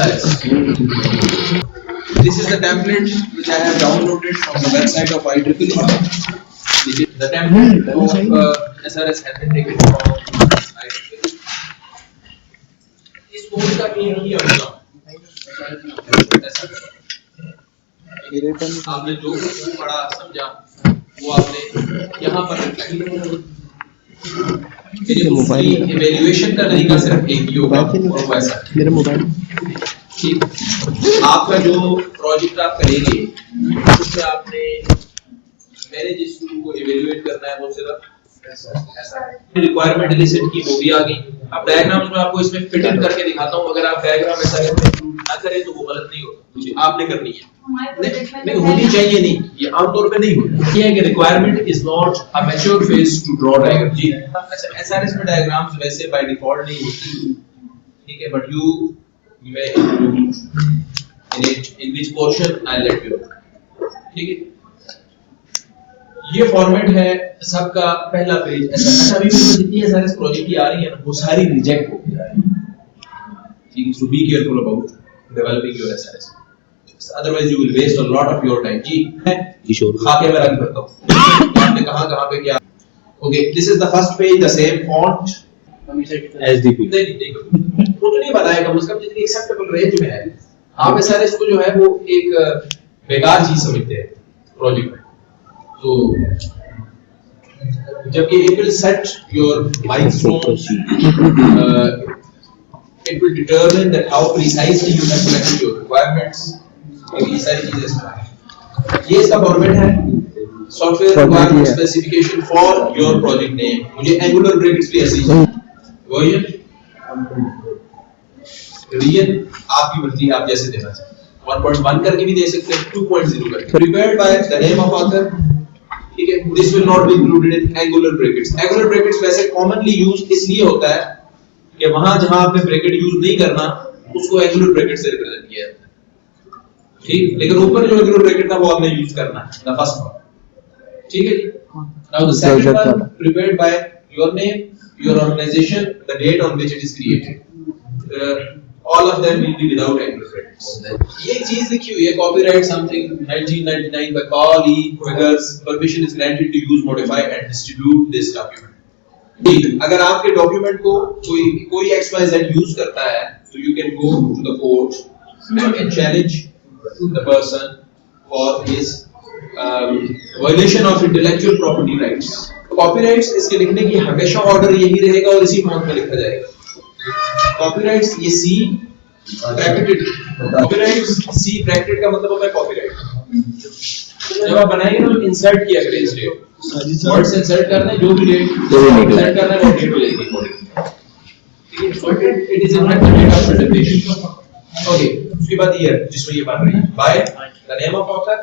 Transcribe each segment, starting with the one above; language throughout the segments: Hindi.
SRS. This is the template which I have downloaded from the website of IEEE. The template of SRS has been taken from IEEE. इस कोर्स का भी यही होगा। आपने जो कुछ पढ़ा समझा वो आपने यहाँ पर इवैल्यूएशन का तरीका सिर्फ एक ही होगा और वैसा मेरा मोबाइल ठीक। आपका जो प्रोजेक्ट आप करेंगे उसमें आपने मैंने जिस टूल को इवैल्यूएट करना है वो सिर्फ रिक्वायरमेंट लिस्ट की वो भी आ गई। अब डायग्राम्स में आपको इसमें फिट इन करके दिखाता हूँ। अगर आप डायग्राम ऐसा ना करें तो वो गलत नहीं होगा, मुझे आपने करनी है। नहीं होनी चाहिए, नहीं ये आमतौर पे नहीं होती। ये है कि requirement is not a mature phase to draw diagram. जी अच्छा, एसआरएस में डायग्राम्स वैसे बाय डिफॉल्ट नहीं होती, ठीक है, but you may in which portion I'll let you know, ठीक है। ये फॉर्मेट है सबका पहला पेज ऐसा। अच्छा अभी भी जितनी एसआरएस प्रोजेक्ट की आ रही है ना वो सारी रिजेक्ट हो जा रही है, ठीक है। So be careful about developing your SRS, otherwise you will waste a lot of your time. जी किशोर खाके में रंग करता हूं आपने कहां पे क्या। Okay, this is the first page, the same font SDP नहीं देखो वो तो नहीं बताया कम से कम जितनी एक्सेप्टेबल रेंज में है। आप एसआरएस को जो है वो एक बेकार चीज समझते हैं प्रोजेक्ट में। तो जब ये it will set your milestones, it will determine that how precisely you have collected your requirements, ये सारी चीजें इसमें। ये इसका फॉर्मेट है software requirement specification for your project name. मुझे एंगुलर ब्रैकेट्स भी ऐसे ही वही है, रीजन आपकी मर्जी, आप जैसे देना चाहें 1.1 करके भी दे सकते हैं, 2.0 करके। Prepared by the name of author, ठीक है। This will not B included in angular brackets. Angular brackets वैसे कॉमनली यूज इसलिए होता है कि वहां जहां आपने ब्रैकेट यूज नहीं करना उसको एंगुलर ब्रैकेट से रिप्रेजेंट किया जाता है, ठीक। लेकिन ऊपर जो एंगुलर ब्रैकेट था वो आपने यूज करना है, द फर्स्ट वन, ठीक है जी। Now the second one prepared by your name, your organization, the date on which it is created, all of them will be without angular brackets। ये चीज लिखी हुई है copyright something 1999 by Paul E. Quagers, permission is granted to use, modify and distribute this document। ठीक, अगर आपके डॉक्यूमेंट को कोई XYZ यूज करता है तो you can go to the court and can challenge the person for his violation of intellectual property rights। Copyrights इसके लिखने की हमेशा ऑर्डर यही रहेगा और इसी फॉन्ट में लिखा जाएगा। कॉपीराइट्स ये सी ब्रैकेटेड, कॉपीराइट्स सी ब्रैकेटेड का मतलब होता है कॉपीराइट। जब आप बनाएंगे ना तो इंसर्ट किया करें इस डेट, वर्ड से इंसर्ट करना है, जो भी डेट इंसर्ट करना है वो डेट मिलेगी, ठीक है। So it is in the date of presentation. Okay, उसके बाद ईयर जिसमें ये बन रही है, by the name of author,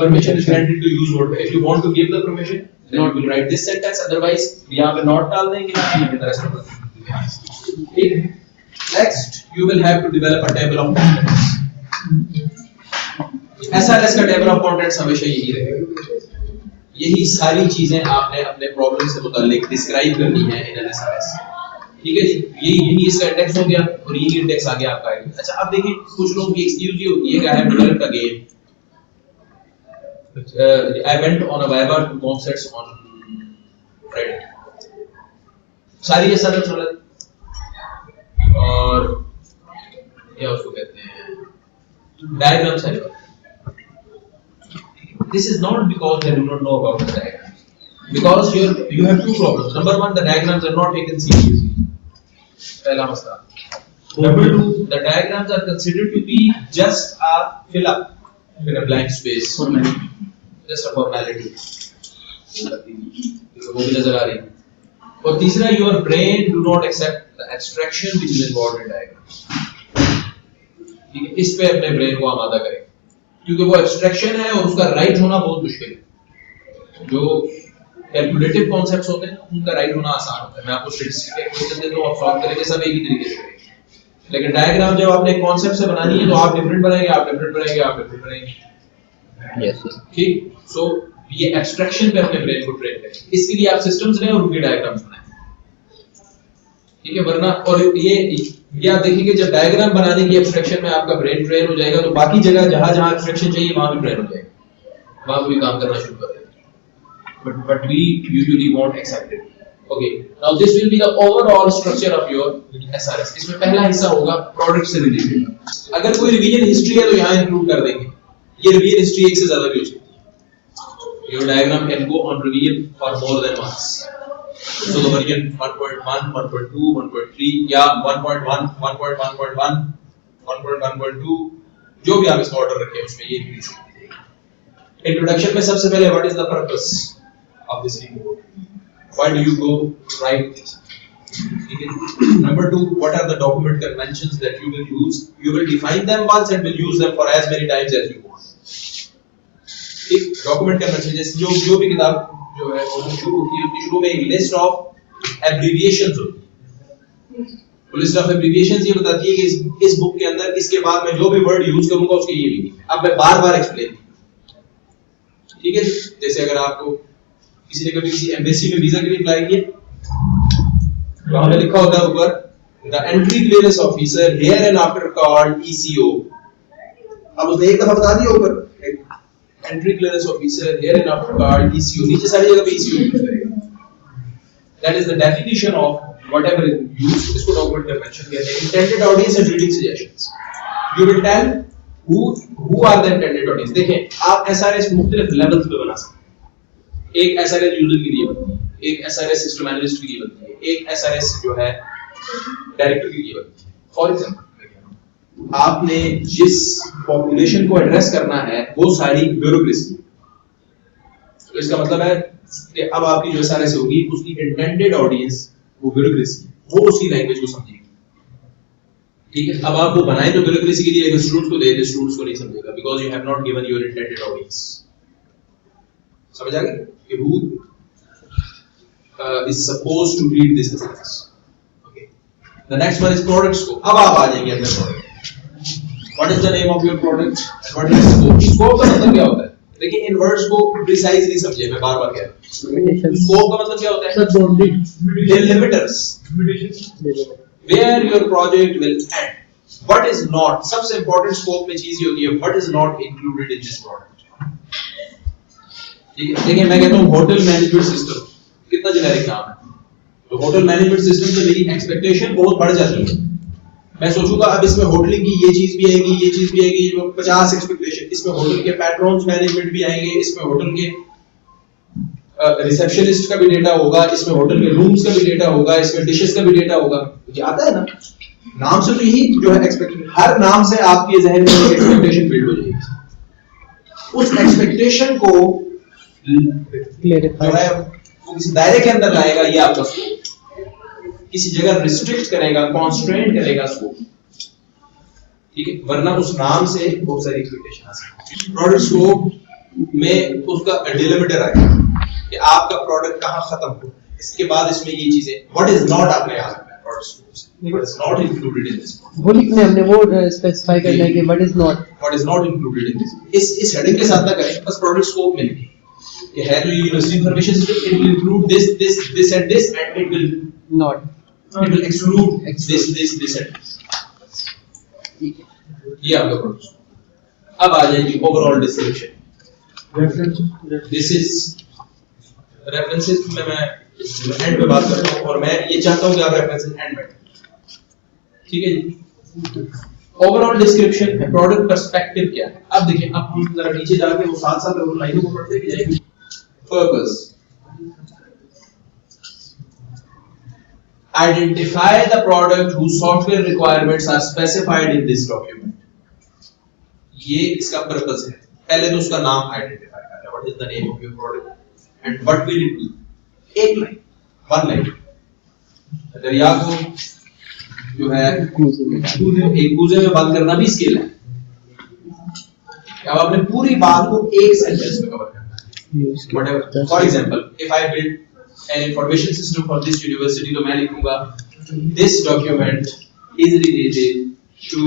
permission is granted to use word। if you want to give the permission then you will write this sentence, otherwise यहां पे नॉट डाल देंगे, the rest of the next you will have to develop a table of contents। SRS का टेबल ऑफ कंटेंट्स हमेशा यही रहेगा। यही सारी चीजें आपने अपने प्रॉब्लम से मुताल्लिक डिस्क्राइब करनी है इन SRS, ठीक है जी। यही इसका इंडेक्स हो गया और यही इंडेक्स आ गया आपका। अच्छा अब देखिए कुछ लोगों की एक्सक्यूज ये होती है कि I have developed a game, I went on a Viva to concerts on Friday। सारी SRS वाला और क्या उसको कहते हैं डायग्राम्स है। This is not because they do not know about the diagrams, because you have two problems। number one, the diagrams are not taken seriously, पहला मसला। number two, the diagrams are considered to be just a fill up in a blank space, just a formality, वो भी नजर आ रही है। और तीसरा, your brain do not accept the abstraction which is involved in diagrams, ठीक है। इस पे अपने ब्रेन को आमादा करें क्योंकि वो एब्स्ट्रैक्शन है और उसका राइट होना बहुत मुश्किल है। जो कैलकुलेटिव कॉन्सेप्ट्स होते हैं उनका राइट होना आसान होता है। मैं आपको स्टैटिस्टिक्स के क्वेश्चन देता हूं, आप सॉल्व करेंगे सब एक ही तरीके से करेंगे, लेकिन डायग्राम जब आपने एक कॉन्सेप्ट से बनानी है तो आप डिफरेंट बनाएंगे, आप डिफरेंट बनाएंगे, आप डिफरेंट बनाएंगे, यस सर, ठीक। सो ये एब्स्ट्रैक्शन पे अपने ब्रेन को ट्रेन करें। इसके लिए आप सिस्टम्स लें और उनके डायग्राम्स बनाएं। ठीक है, वरना और ये आप देखेंगे जब डायग्राम बनाने की एब्स्ट्रैक्शन में आपका ब्रेन ट्रेन हो जाएगा तो बाकी जगह जहां जहां एब्स्ट्रैक्शन चाहिए वहां भी ट्रेन हो जाएगा, वहां भी काम करना शुरू कर देगा। but we usually won't accept it. Okay, now this will be the overall structure of your SRS. इसमें पहला हिस्सा होगा प्रोडक्ट से रिलेटेड। अगर कोई रिवीजन हिस्ट्री है तो यहाँ इंक्लूड कर देंगे, ये रिवीजन हिस्ट्री एक से ज्यादा भी हो सकती है। Your diagram can go on revision for more than once. So the version 1.1, 1.2, 1.3 या 1.1, 1.1.1, 1.1.2 जो भी आप इसका ऑर्डर रखें उसमें ये रिवीजन। इंट्रोडक्शन में सबसे पहले what is the purpose of this report, why do you go write this, ठीक है। Number 2, what are the document conventions that you will use, you will define them once and will use them for as many times as you want. ठीक, डॉक्यूमेंट कन्वेंशन जैसे जो भी किताब जो है वो शुरू होती है उसकी शुरू में एक लिस्ट ऑफ एब्रिविएशंस होती है। लिस्ट ऑफ एब्रिविएशंस ये बताती है कि इस बुक के अंदर इसके बाद मैं जो भी वर्ड यूज करूंगा उसके ये भी, अब मैं बार-बार एक्सप्लेन, ठीक है। जैसे अगर आपको किसी ने कभी किसी एम्बेसी में वीजा के लिए अप्लाई किया, वहां पे लिखा होता है ऊपर the entry clearance officer here and after called ECO, अब उसने एक दफा बता दिया ऊपर entry clearance officer here and after called ECO, नीचे सारी जगह पे ईसीओ यूज करेगा। That is the definition of whatever is used, इसको डॉक्यूमेंट कन्वेंशन कहते हैं। Intended audience and reading suggestions, you will tell who are the intended audience। देखें आप एसआरएस मुख्तलिफ लेवल्स पे बना सकते हैं। एक एसआरएस यूजर के लिए बनती है, एक एसआरएस सिस्टम एनालिस्ट के लिए बनती है, एक एसआरएस जो है डायरेक्टर के लिए बनती है। फॉर एग्जांपल आपने जिस पॉपुलेशन को एड्रेस करना है वो सारी ब्यूरोक्रेसी, तो इसका मतलब है कि अब आपकी जो एसआरएस होगी उसकी इंटेंडेड ऑडियंस वो ब्यूरोक्रेसी, वो उसकी लैंग्वेज को समझेगी, ठीक है। अब आप वो बनाए तो ब्यूरोक्रेसी के लिए, लेकिन स्टूडेंट्स को दे दे, स्टूडेंट्स को नहीं समझेगा because you have not given your intended audience. समझ आ गया कि who is supposed to read this SRS। Okay, the next one is product scope। अब आप आ जाएंगे अपने product, what is the name of your product, what is scope। scope का मतलब क्या होता है, देखिए इन वर्ड्स को प्रिसाइजली समझिए, मैं बार-बार कह रहा हूं। स्कोप का मतलब क्या होता है, Sir, boundary. Limiters, where your project will end, what is not, सबसे important scope में चीज ये होती है what is not included in this product। ठीक है, देखिए मैं कहता हूँ होटल मैनेजमेंट सिस्टम, कितना जेनेरिक नाम है, तो होटल मैनेजमेंट सिस्टम से मेरी एक्सपेक्टेशन बहुत बढ़ जाती है। मैं सोचूंगा अब इसमें होटलिंग की ये चीज भी आएगी, ये चीज भी आएगी, 50 एक्सपेक्टेशन, इसमें होटल के पैट्रॉन्स मैनेजमेंट भी आएंगे, इसमें होटल के रिसेप्शनिस्ट का भी डेटा होगा, इसमें होटल के रूम्स का भी डेटा होगा, इसमें डिशेस का भी डेटा होगा। ये आता है ना, नाम से तो यही जो है एक्सपेक्टेशन, हर नाम से आपके जहन में एक एक्सपेक्टेशन बिल्ड हो जाएगी। उस एक्सपेक्टेशन को जो है वो किसी दायरे के अंदर लाएगा, ये आपका स्कोप, किसी जगह रिस्ट्रिक्ट करेगा, कॉन्स्ट्रेंट करेगा स्कोप, ठीक है, वरना उस नाम से बहुत सारी एक्सपेक्टेशन आ सकती है। प्रोडक्ट स्कोप में उसका डिलिमिटर आएगा कि आपका प्रोडक्ट कहां खत्म हो, इसके बाद इसमें ये चीजें व्हाट इज नॉट आपने याद रखना है, प्रोडक्ट स्कोप से what is not included in this, वो लिखने हमने वो स्पेसिफाई करना है कि what is not included in this. इस हेडिंग के साथ ना करें, बस प्रोडक्ट स्कोप में लिखें कि है तो university information system, it will include this and it will not, it will exclude this and ये आपका प्रोडक्ट। अब आ जाएगी overall description. This is references में मैं एंड पे बात करता हूं और मैं ये चाहता हूं कि आप रेफरेंसेस एंड में, ठीक है जी। ओवरऑल डिस्क्रिप्शन है, प्रोडक्ट पर्सपेक्टिव क्या है। अब देखिए, अब हम जरा नीचे जाके वो साथ-साथ वो लाइनों को पढ़ते भी जाएंगे। Purpose, identify the product whose software requirements are specified in this document। ये इसका पर्पस है। पहले तो उसका नाम आइडेंटिफाई करना है, what is the name of your product and what will it do. एक लाइन, वन लाइन। दरिया को जो है एक कूजे में बंद करना भी स्किल है। अब आपने पूरी बात को एक सेंटेंस में कवर करना है। Whatever, for example if I build an information system for this university, तो मैं लिखूंगा this document is related to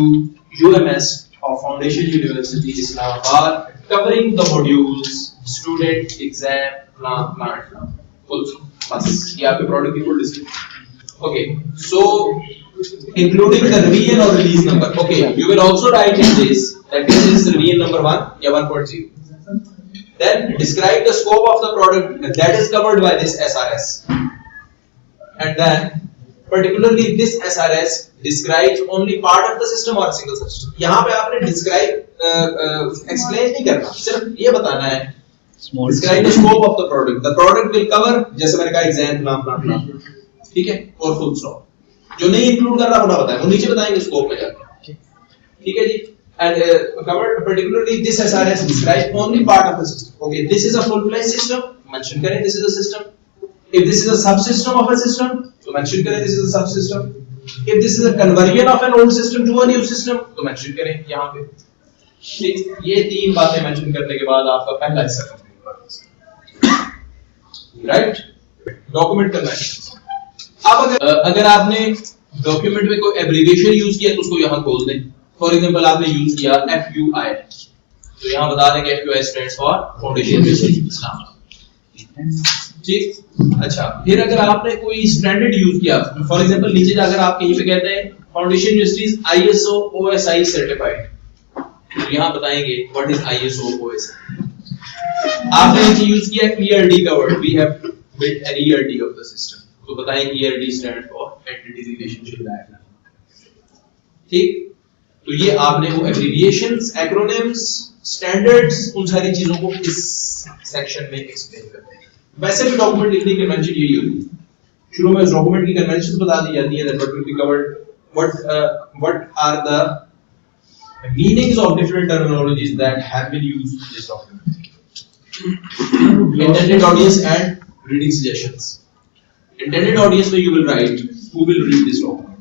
UMS of Foundation University Islamabad, covering the modules student exam plan full, बस ये आपके प्रोडक्ट की full description. Okay, so including the revision or release number. Okay, you will also write in this that this is revision number 1 या 1.0. Then describe the scope of the product that is covered by this SRS. And then particularly this SRS describes only part of the system or a single subsystem. यहाँ पे आपने describe explain नहीं करना, सिर्फ ये बताना है describe the scope of the product. The product will cover, जैसे मैंने कहा exam ठीक है, और full stop. जो नहीं इंक्लूड कर रहा वो ना बताएं, वो नीचे बताएंगे स्कोप में जाके, ठीक है जी. And covered particularly this SRS describes only part of the system. Okay, this is a full-fledged system, mention करें this is a system. If this is a subsystem of a system, तो mention करें this is a subsystem. If this is a conversion of an old system to a new system, तो mention करें यहाँ पे. ठीक, ये तीन बातें mention करने के बाद आपका पहला हिस्सा complete होगा. Right? Document करना है. अब अगर आपने डॉक्यूमेंट में कोई एब्रिविएशन यूज किया तो उसको यहाँ खोल दें. फॉर एग्जांपल आपने यूज किया FUI, तो यहाँ बता दें कि FUI स्टैंड्स फॉर फाउंडेशन इस्लाम. ठीक, अच्छा. फिर अगर आपने कोई स्टैंडर्ड यूज किया, फॉर एग्जांपल नीचे जाकर आप कहीं पे कहते हैं foundation universities ISO OSI certified, तो यहाँ बताएंगे व्हाट इज ISO OSI. आपने नीचे यूज किया ERD covered, we have built an ERD of the system, तो बताएं ERD stand for entity relationship diagram. ठीक, तो ये आपने वो एब्रिविएशंस, एक्रोनिम्स, स्टैंडर्ड्स, उन सारी चीजों को इस सेक्शन में एक्सप्लेन करते हैं. वैसे भी डॉक्यूमेंट लिखने की कन्वेंशन यही होती है, शुरू में डॉक्यूमेंट की कन्वेंशन बता दी जाती है, that what will be covered, what are the meanings of different terminologies that have been used in this document. Intended audience and reading suggestions. Intended audience में you will write who will read this document.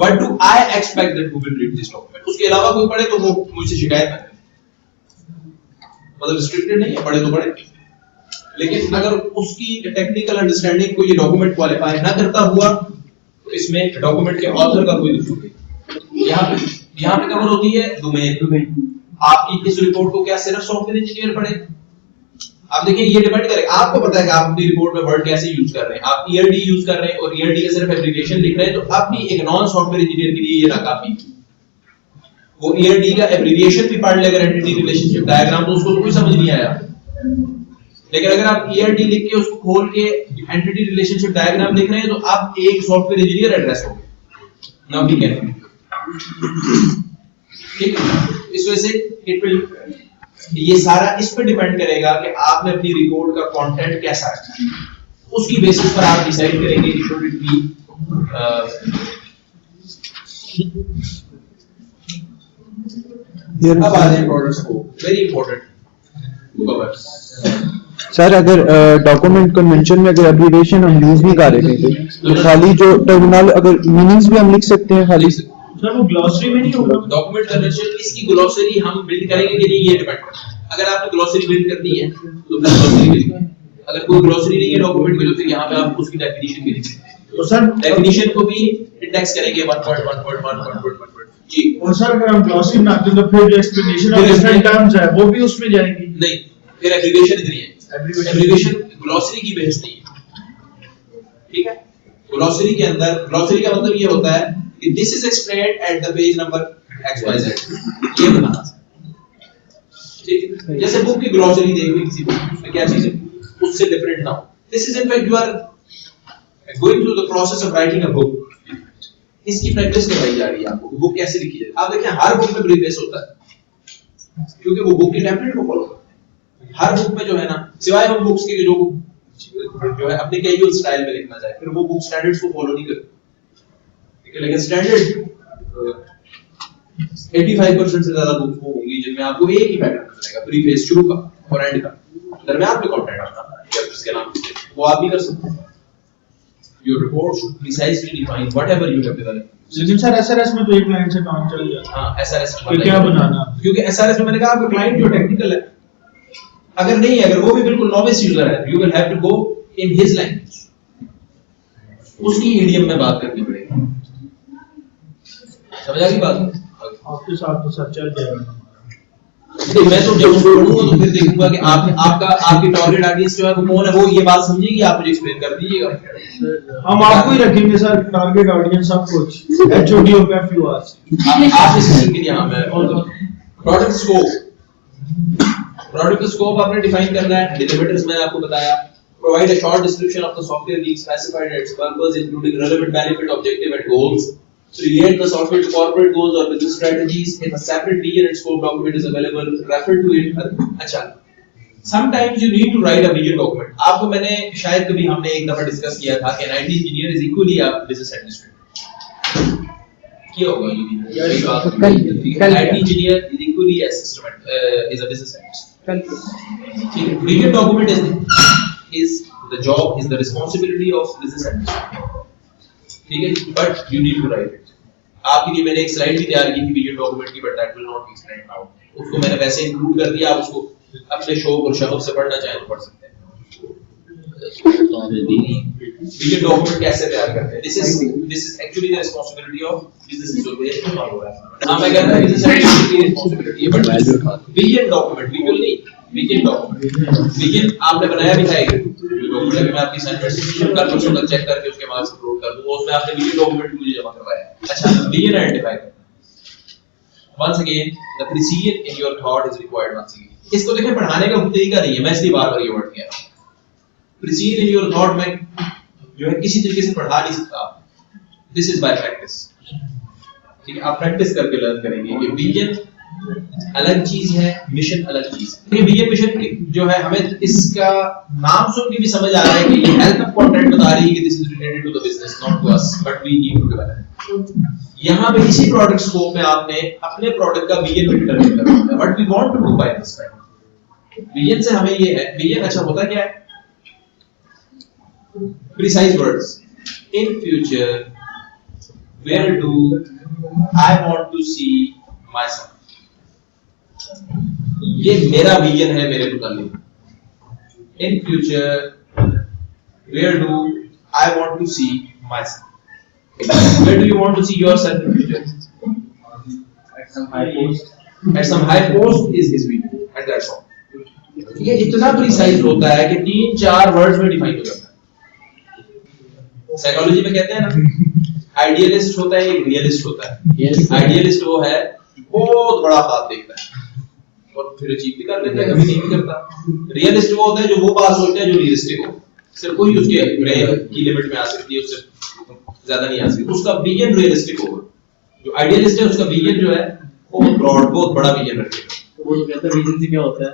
What do I expect that who will read this document? उसके अलावा कोई पढ़े तो वो मुझसे शिकायत ना करे. मतलब restricted नहीं है, पढ़े तो पढ़े. लेकिन अगर उसकी टेक्निकल अंडरस्टैंडिंग को ये डॉक्यूमेंट क्वालिफाई ना करता हुआ तो इसमें डॉक्यूमेंट के ऑथर का कोई कसूर नहीं. यहाँ पे कवर होती है डोमेन. आपकी इस रिपोर्ट को क्या सिर्फ सॉफ्टवेयर इंजीनियर पढ़े? आप देखिए ये डिपेंड करेगा, आपको पता है कि आप अपनी रिपोर्ट में वर्ड कैसे यूज कर रहे हैं. आप ERD यूज कर रहे हैं और ERD का सिर्फ एप्लीकेशन लिख रहे हैं, तो आप भी एक नॉन सॉफ्टवेयर इंजीनियर के लिए ये नाकाफी. वो ERD का एब्रिविएशन भी पढ़ लेगा, एंटिटी रिलेशनशिप डायग्राम, तो उसको कोई समझ नहीं आया. लेकिन अगर आप ERD लिख के उसको खोल के एंटिटी रिलेशनशिप डायग्राम लिख रहे हैं, तो आप एक सॉफ्टवेयर इंजीनियर एड्रेस हो गए. नाउ वी कैन, ठीक है. इस वजह से इट विल, ये सारा इस पे डिपेंड करेगा कि आपने अपनी रिपोर्ट का कंटेंट कैसा है, उसकी बेसिस पर आप डिसाइड करेंगे कि शुड इट बी. अब आ जाए प्रोडक्ट्स को, very important to cover. Sir अगर डॉक्यूमेंट कन्वेंशन में अगर एब्रिविएशन हम यूज नहीं कर रहे थे तो खाली जो टर्मिनल अगर मीनिंग्स भी हम लिख सकते हैं खाली. सर वो ग्लॉसरी में नहीं होगा. डॉक्यूमेंट कन्वेंशन, इसकी ग्लॉसरी हम बिल्ड करेंगे कि नहीं ये डिपेंड करता है. अगर आपने ग्लॉसरी बिल्ड करनी है तो फिर ग्लॉसरी लिखेंगे. अगर कोई ग्लॉसरी नहीं है डॉक्यूमेंट में तो फिर यहाँ पे आप उसकी डेफिनेशन भी लिखेंगे. तो सर डेफिनेशन को भी इंडेक्स करेंगे 1.1.1.1. जी. और सर अगर हम ग्लॉसरी बनाते हैं तो फिर जो एक्सप्लेनेशन ऑफ डिफरेंट टर्म्स है वो भी उसमें जाएंगी. नहीं, फिर एब्रिविएशन इधर ही है. एब्रिविएशन ग्लॉसरी की बेस नहीं है, ठीक है. ग्लॉसरी के अंदर, ग्लॉसरी का मतलब ये होता है कि this is explained at the page number XYZ, ये बनाना. ठीक है, जैसे बुक की ग्लॉसरी देखो किसी बुक, उसमें क्या चीज है उससे डिफरेंट ना हो. This is in fact you are going through the process of writing a book. इसकी प्रैक्टिस करवाई जा रही है आपको, बुक कैसे लिखी जाए. आप देखिए हर बुक में प्रीफेस होता है, क्योंकि वो बुक के टेम्पलेट को फॉलो करते हैं. हर बुक में जो है ना, सिवाय उन बुक्स के जो है अपने कैजुअल स्टाइल में लिखना चाहे, फिर वो बुक स्टैंडर्ड्स को फॉलो नहीं करती. लेकिन स्टैंडर्ड 85% से ज्यादा बुक्स वो होंगी जिनमें आपको एक ही पैटर्न मिलेगा, प्रीफेस शुरू का और एंड का, दरमियान में कंटेंट आता है या उसके नाम से वो आप भी कर सकते हैं. Your report should precisely define whatever you have developed. लेकिन सर एसआरएस में तो एक लाइन से काम चल जाता है. हां, एसआरएस में क्या बनाना, क्योंकि एसआरएस में मैंने कहा आपका क्लाइंट जो टेक्निकल है, अगर नहीं है, अगर वो भी बिल्कुल नॉविस यूजर है, you will have to go in his language, उसकी ईडीएम में बात करनी पड़ेगी. समझ आ गई बात? आपके साथ तो सर चल जाएगा. नहीं, मैं तो जब उसको पढ़ूंगा तो फिर देखूंगा कि आपकी टारगेट ऑडियंस जो है वो कौन है, वो ये बात समझेगी, आप मुझे एक्सप्लेन कर दीजिएगा। हम आपको ही रखेंगे सर टारगेट ऑडियंस सब कुछ एचओडी ऑफ एफयूआर आप इस चीज के लिए हमें प्रोडक्ट स्कोप आपने डिफाइन करना है। डिलिमिटर्स मैंने आपको बताया। Provide a short description of the software being specified and it's purpose including relevant benefit objective and goals. Relate the software to corporate goals or business strategies. If a separate vision and scope document is available, refer to it. अच्छा, sometimes you need to write a vision document. आपको मैंने शायद कभी हमने एक दफा डिस्कस किया था कि an IT engineer is equally a business administrator. क्या होगा ये? An IT engineer is equally a is a business analyst. ठीक है, vision document is the job, is the responsibility of business administrator. ठीक है, but you need to write it. आपके लिए मैंने एक स्लाइड भी तैयार की थी विजुअल डॉक्यूमेंट की, but that will not be explained now. उसको मैंने वैसे इंक्लूड कर दिया, आप उसको अपने शौक और शगफ से पढ़ना चाहें तो पढ़ सकते हैं। विजुअल डॉक्यूमेंट कैसे तैयार करते हैं? This is actually the responsibility of business association. हां, मैं कहता हूं बिजनेस एसोसिएशन की रिस्पांसिबिलिटी है, बट विजुअल डॉक्यूमेंट, विजुअल नहीं, विजन डॉक्यूमेंट। विजन आपने बनाया भी था एक डॉक्यूमेंट, अभी मैं आपकी असाइनमेंट कल परसों तक चेक करके उसके मार्क्स अपलोड कर दूंगा, उसमें आपने विजन डॉक्यूमेंट मुझे जमा करवाया। अच्छा, विजन आइडेंटिफाई करना। Once again, the precision in your thought is required once again. इसको देखें, पढ़ाने का तरीका नहीं है, मैं इसलिए बार-बार ये वर्ड कह रहा हूं। Precision in your thought में जो है किसी तरीके से पढ़ा नहीं सकता। This is by practice. ठीक है, आप प्रैक्टिस करके लर्न करेंगे कि विजन अलग चीज है, मिशन अलग चीज है। ये विजन मिशन जो है, हमें इसका नाम सुन के भी समझ आ रहा है कि ये हेल्थ ऑफ कंटेंट बता रही है कि this is related to the business, not to us, but we need to develop. यहाँ पे इसी प्रोडक्ट स्कोप में आपने अपने प्रोडक्ट का विजन भी डिटरमाइन करना है, what we want to do by this time. Vision से हमें ये है, विजन अच्छा होता क्या है? Precise words. In future where do I want to see my son. ये मेरा विजन है मेरे मुताबिक। In future where do I want to see my son. Where do you want to see yourself in future? At some high post. At some high post is his vision, and that's all. ये इतना प्रिसाइज होता है कि 3-4 वर्ड्स में डिफाइन हो जाता है। साइकोलॉजी में कहते हैं ना, आइडियलिस्ट होता है, एक रियलिस्ट होता है। आइडियलिस्ट वो है बहुत बड़ा ख्वाब देखता है और फिर अचीव भी कर लेता है, कभी नहीं भी करता। रियलिस्ट वो होता है जो वो बात सोचता है जो रियलिस्टिक हो, सिर्फ कोई उसके ब्रेन की लिमिट में आ सकती है, उससे ज्यादा नहीं आ सकती। उसका विजन रियलिस्टिक होगा। जो आइडियलिस्ट है उसका विजन जो है बहुत ब्रॉड, बहुत बड़ा विजन रखेगा। वो जो कहता है विजन से क्या होता है?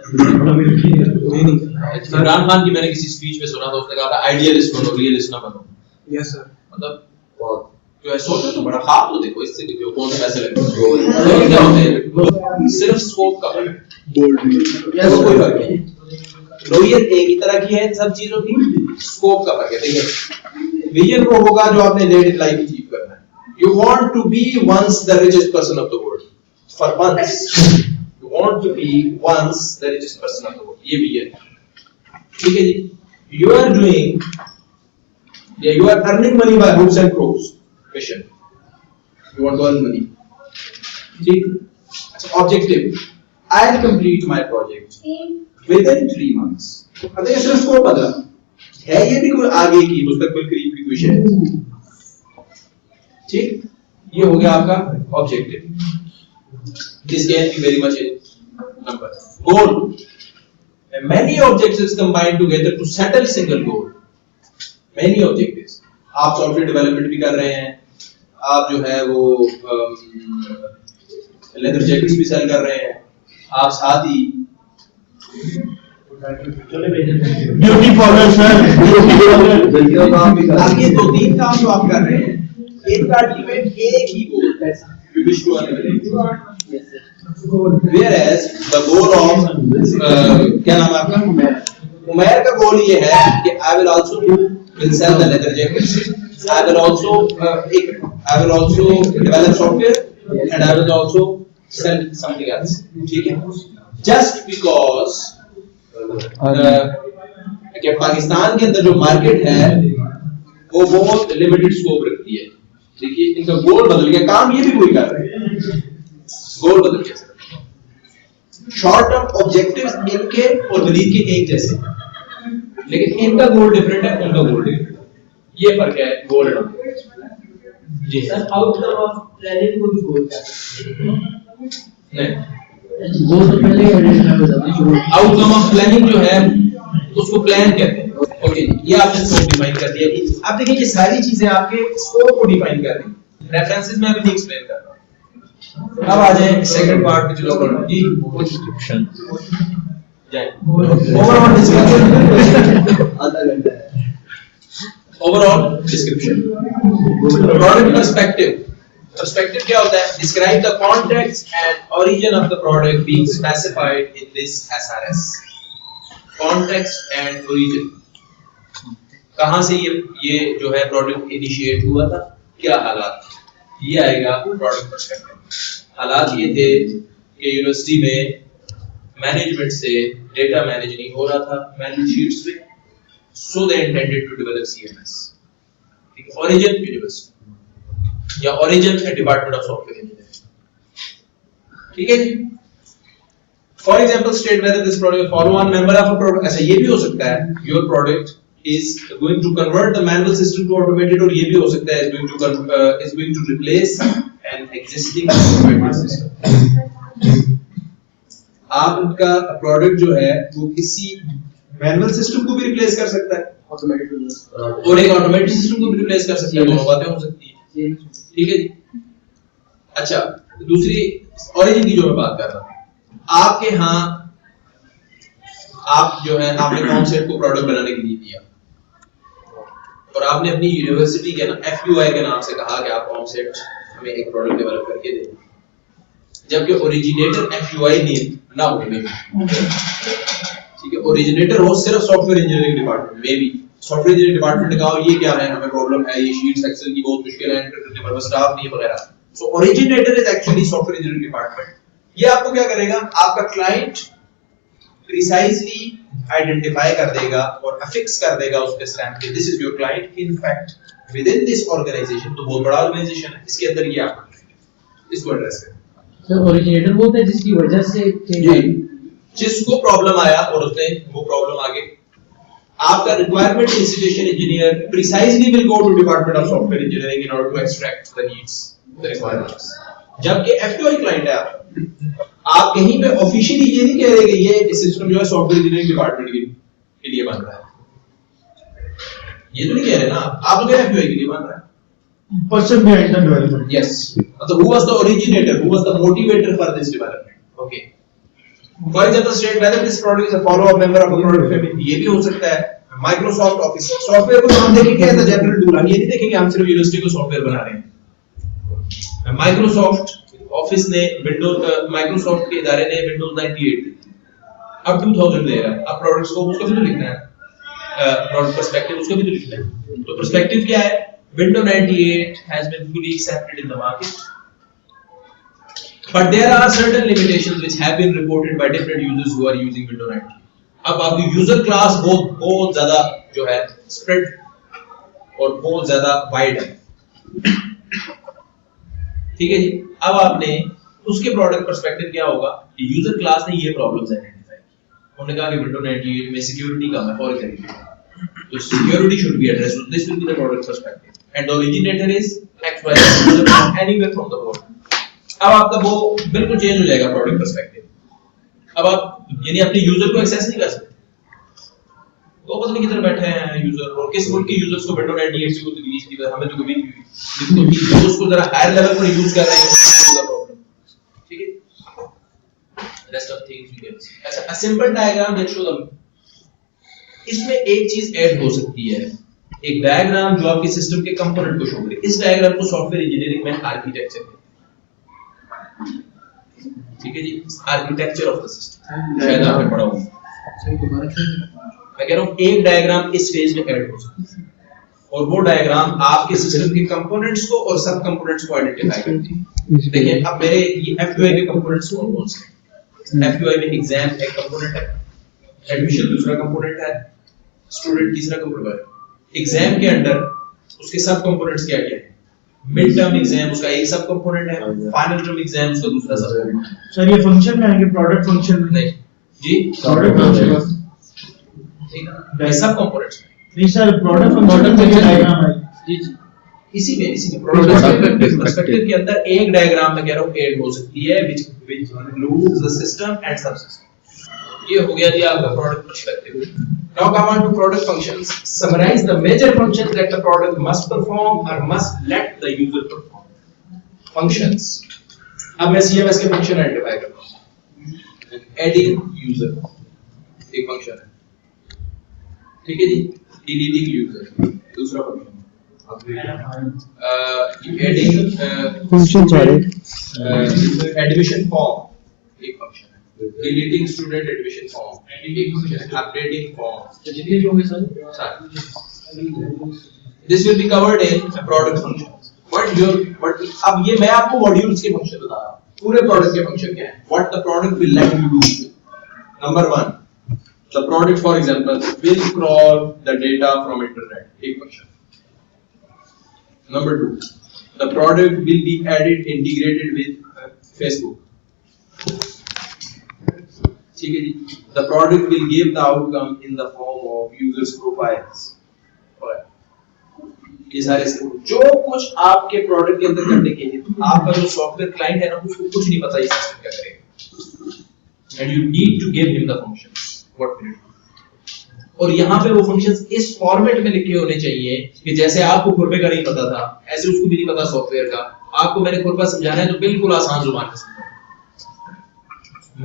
इमरान खान की मैंने किसी स्पीच में सुना था, उसने कहा था आइडियलिस्ट बनो, रियलिस्ट ना बनो। Yes sir. मतलब जो है सोचो तो बड़ा, ख्वाब तो देखो, इससे देखो कौन से पैसे लगते क्या होते हैं, सिर्फ स्कोप का फर्क है, कोई फर्क नहीं। नोयत एक ही तरह की है सब चीजों की, स्कोप का फर्क है। देखिए, विजन वो होगा जो आपने लेट इन लाइफ अचीव करना है। You want to be once the richest person of the world, for once you want to be once the richest person of the world, ये विजन है। ठीक है जी, यू आर डूइंग या you are earning money by hooks and crooks, mission, you want to earn money. ठीक, अच्छा, objective, I will complete my project within 3 months। अब देखिए सिर्फ स्कोप बदला है, ये भी कोई आगे की मुस्तकबिल करीब की विजन है। ठीक, ये हो गया आपका objective. This can be very much number. Goal, many objectives combined together to settle single goal। many objectives, आप सॉफ्टवेयर डेवलपमेंट भी कर रहे हैं, आप जो है वो लेदर जैकेट्स भी सेल कर रहे हैं, आप साथ ही ब्यूटी पार्लर सर, अब ये 2-3 काम जो आप कर रहे हैं, इनका अल्टीमेट एक ही गोल है, you wish to earn money। whereas the goal of क्या नाम है आपका, उमैर का गोल ये है कि I will also sell the leather jackets, I will also develop software and I will also sell something else। ठीक है, just because कि पाकिस्तान के अंदर जो मार्केट है वो बहुत लिमिटेड स्कोप रखती है। देखिए, इनका गोल बदल गया, काम ये भी कोई कर रहे हैं, गोल बदल गया। शॉर्ट टर्म ऑब्जेक्टिव्स इनके और वलीद के एक जैसे हैं, लेकिन इनका गोल डिफरेंट है, उनका गोल डिफरेंट है। ये फर्क है गोल और जी सर आउटकम ऑफ प्लानिंग को भी बोलता है नहीं, वो तो पहले ही आइडेंटिफाई हो जाता है आउटकम ऑफ प्लानिंग जो है उसको प्लान कहते हैं। ओके, ये आपने स्कोप डिफाइन कर दिया। अब देखिए ये सारी चीजें आपके स्कोप को डिफाइन कर रही हैं, रेफरेंसेस में अभी नहीं एक्सप्लेन कर रहा हूं। अब आ जाए सेकंड पार्ट में, चलो जी डिस्क्रिप्शन जाए ओवरऑल डिस्क्रिप्शन आधा घंटा है overall description product perspective. Perspective क्या होता है? Describe the context and origin of the product being specified in this SRS. Context and origin, कहां से ये जो है प्रोडक्ट इनिशिएट हुआ था, क्या हालात, ये आएगा प्रोडक्ट पर्सपेक्टिव। हालात ये थे कि यूनिवर्सिटी में मैनेजमेंट से डेटा मैनेज नहीं हो रहा था मैनुअल शीट्स में, so they intended to develop CMS. ठीक है, ओरिजिन यूनिवर्सिटी या origin department of software engineering. ठीक है जी। For example state whether this product follow on member of a product, ऐसा ये भी हो सकता है your product is going to convert the manual system to automated, और ये भी हो सकता है is going to replace an existing automated system। आपका प्रोडक्ट जो है वो किसी मैनुअल सिस्टम को भी रिप्लेस कर सकता है और एक ऑटोमेटेड सिस्टम को भी रिप्लेस कर सकता है, दोनों बातें हो सकती है। ठीक है जी। अच्छा, दूसरी ओरिजिन की जो मैं बात कर रहा हूं, आपके यहां आप जो है आपने कॉन्सेप्ट को प्रोडक्ट बनाने के लिए दिया और आपने अपनी यूनिवर्सिटी के ना एफयूआई के नाम से कहा कि आप कॉन्सेप्ट हमें एक प्रोडक्ट डेवलप करके दें, जबकि ओरिजिनेटर एफयूआई नहीं ना हो में, ठीक है, ओरिजिनेटर हो सिर्फ सॉफ्टवेयर इंजीनियरिंग डिपार्टमेंट में भी। सॉफ्टवेयर इंजीनियरिंग डिपार्टमेंट ने कहा ये क्या है, हमें प्रॉब्लम है, ये शीट्स एक्सेल की बहुत मुश्किल है, एंटर करने पर स्टाफ नहीं वगैरह। So originator is actually software engineering department. ये आपको क्या करेगा, आपका क्लाइंट प्रिसाइजली आइडेंटिफाई कर देगा और अफिक्स कर देगा उस पे स्टैम्प के, this is your client. In fact within this organization, तो बहुत बड़ा ऑर्गेनाइजेशन है, इसके अंदर ये आपका इसको एड्रेस करें। तो ओरिजिनेटर वो होता है जिसकी वजह से जी, जिसको प्रॉब्लम आया और उसने वो प्रॉब्लम आगे, आपका requirement institution engineer precisely will go to department of software engineering in order to extract the needs, the requirements. जबकि एफयूआई क्लाइंट है आप कहीं पे ऑफिशियली ये नहीं कह रहे कि ये सिस्टम जो है सॉफ्टवेयर इंजीनियरिंग डिपार्टमेंट के लिए बन रहा है, ये तो नहीं कह रहे ना आप, तो एफयूआई के लिए बन रहा है। Person behind the development. Yes. So who was the originator? Who was the motivator for this development? Okay. For example, state whether this product is a follow-up member of a product family. ये भी हो सकता है। Microsoft Office सॉफ्टवेयर को हम देखेंगे एज अ जनरल टूल, हम ये नहीं देखेंगे हम सिर्फ यूनिवर्सिटी को सॉफ्टवेयर बना रहे हैं। माइक्रोसॉफ्ट ऑफिस ने माइक्रोसॉफ्ट के इदारे ने विंडोज 98 दी, अब 2000 दे रहा है। अब प्रोडक्ट स्कोप उसका भी तो लिखना है, प्रोडक्ट पर्सपेक्टिव उसका भी तो लिखना है। तो पर्सपेक्टिव क्या है? Windows 98 has been fully accepted in the market, but there are certain limitations which have been reported by different users who are using Windows 98. अब आपकी यूजर क्लास बहुत ज्यादा जो है स्प्रेड और बहुत ज्यादा वाइड है, ठीक है जी। अब आपने उसके प्रोडक्ट पर्सपेक्टिव क्या होगा कि यूजर क्लास ने ये प्रॉब्लम्स आइडेंटिफाई की, उन्होंने कहा कि Windows 98 में सिक्योरिटी कम है फॉर एग्जांपल, तो security should be addressed, so this will be the product perspective and the originator is XY from anywhere from the world। अब आपका वो बिल्कुल चेंज हो जाएगा प्रोडक्ट पर्सपेक्टिव। अब आप यानी अपने यूजर को एक्सेस नहीं कर सकते, वो पता नहीं किधर बैठे हैं यूजर और किस मुल्क के यूजर्स को Windows 98 से कुछ रिलीज की हमें तो कभी नहीं हुई, जिसको उसको जरा हायर लेवल पर यूज कर रहे हैं उसका प्रॉब्लम, ठीक है। Rest of things we can see. अच्छा, a simple diagram that show the, इसमें एक चीज ऐड हो सकती है, एक डायग्राम जो आपके सिस्टम के कंपोनेंट को शो करे। इस डायग्राम को सॉफ्टवेयर इंजीनियरिंग में आर्किटेक्चर कहते हैं, ठीक है जी, आर्किटेक्चर ऑफ द सिस्टम, शायद आपने पढ़ा होगा। मैं कह रहा हूं एक डायग्राम इस फेज में ऐड हो सकती है और वो डायग्राम आपके सिस्टम के कंपोनेंट्स को और सब कंपोनेंट्स को आइडेंटिफाई करती है। देखिए अब मेरे ये एफयूआई के कंपोनेंट्स कौन से हैं? एफयूआई में एग्जाम एक कंपोनेंट है, एडमिशन दूसरा कंपोनेंट है, स्टूडेंट तीसरा कंपोनेंट है। एग्जाम के अंदर उसके सब कंपोनेंट्स क्या क्या है? मिड टर्म एग्जाम उसका एक सब कंपोनेंट है, फाइनल टर्म एग्जाम उसका दूसरा सब कंपोनेंट है। सर ये फंक्शन में आएंगे, प्रोडक्ट फंक्शन में नहीं जी, प्रोडक्ट फंक्शन ठीक है, ये सब कंपोनेंट्स नहीं सर, प्रोडक्ट फंक्शन में डायग्राम है जी जी इसी में प्रोडक्ट पर्सपेक्टिव के अंदर एक डायग्राम में कह रहा हूं ऐड हो सकती है which includes the system and subsystem। ये हो गया जी आपका product perspective. Now come on to product functions। Summarize the major functions that the product must perform or must let the user perform। Functions। अब मैं CMS के फंक्शन आइडेंटिफाई करता हूं। Adding user एक फंक्शन है, ठीक है जी। Deleting user दूसरा फंक्शन। Adding फंक्शन सारे admission form एक फंक्शन है। Deleting student admission form एक फंक्शन है। Updating form जितने भी होंगे sir this will be covered in product functions। But अब ये मैं आपको modules के फंक्शन बता रहा हूँ, पूरे प्रोडक्ट के फंक्शन क्या है, what the product will let you do। Number 1, the product for example will crawl the data from internet एक function. Number 2, the product will be integrated with Facebook। ठीक है जी। The product will give the outcome in the form of users profiles। ये सारे जो कुछ आपके प्रोडक्ट के अंदर करने के लिए आपका जो सॉफ्टवेयर क्लाइंट है ना उसको कुछ नहीं पता ये सिस्टम क्या करेगा, and you need to give him the functions what will it do। और यहाँ पे वो फंक्शंस इस फॉर्मेट में लिखे होने चाहिए कि जैसे आपको खुरपे का नहीं पता था ऐसे उसको भी नहीं पता सॉफ्टवेयर का, आपको मैंने खुरपा समझाना है तो बिल्कुल आसान जुबान में समझाना।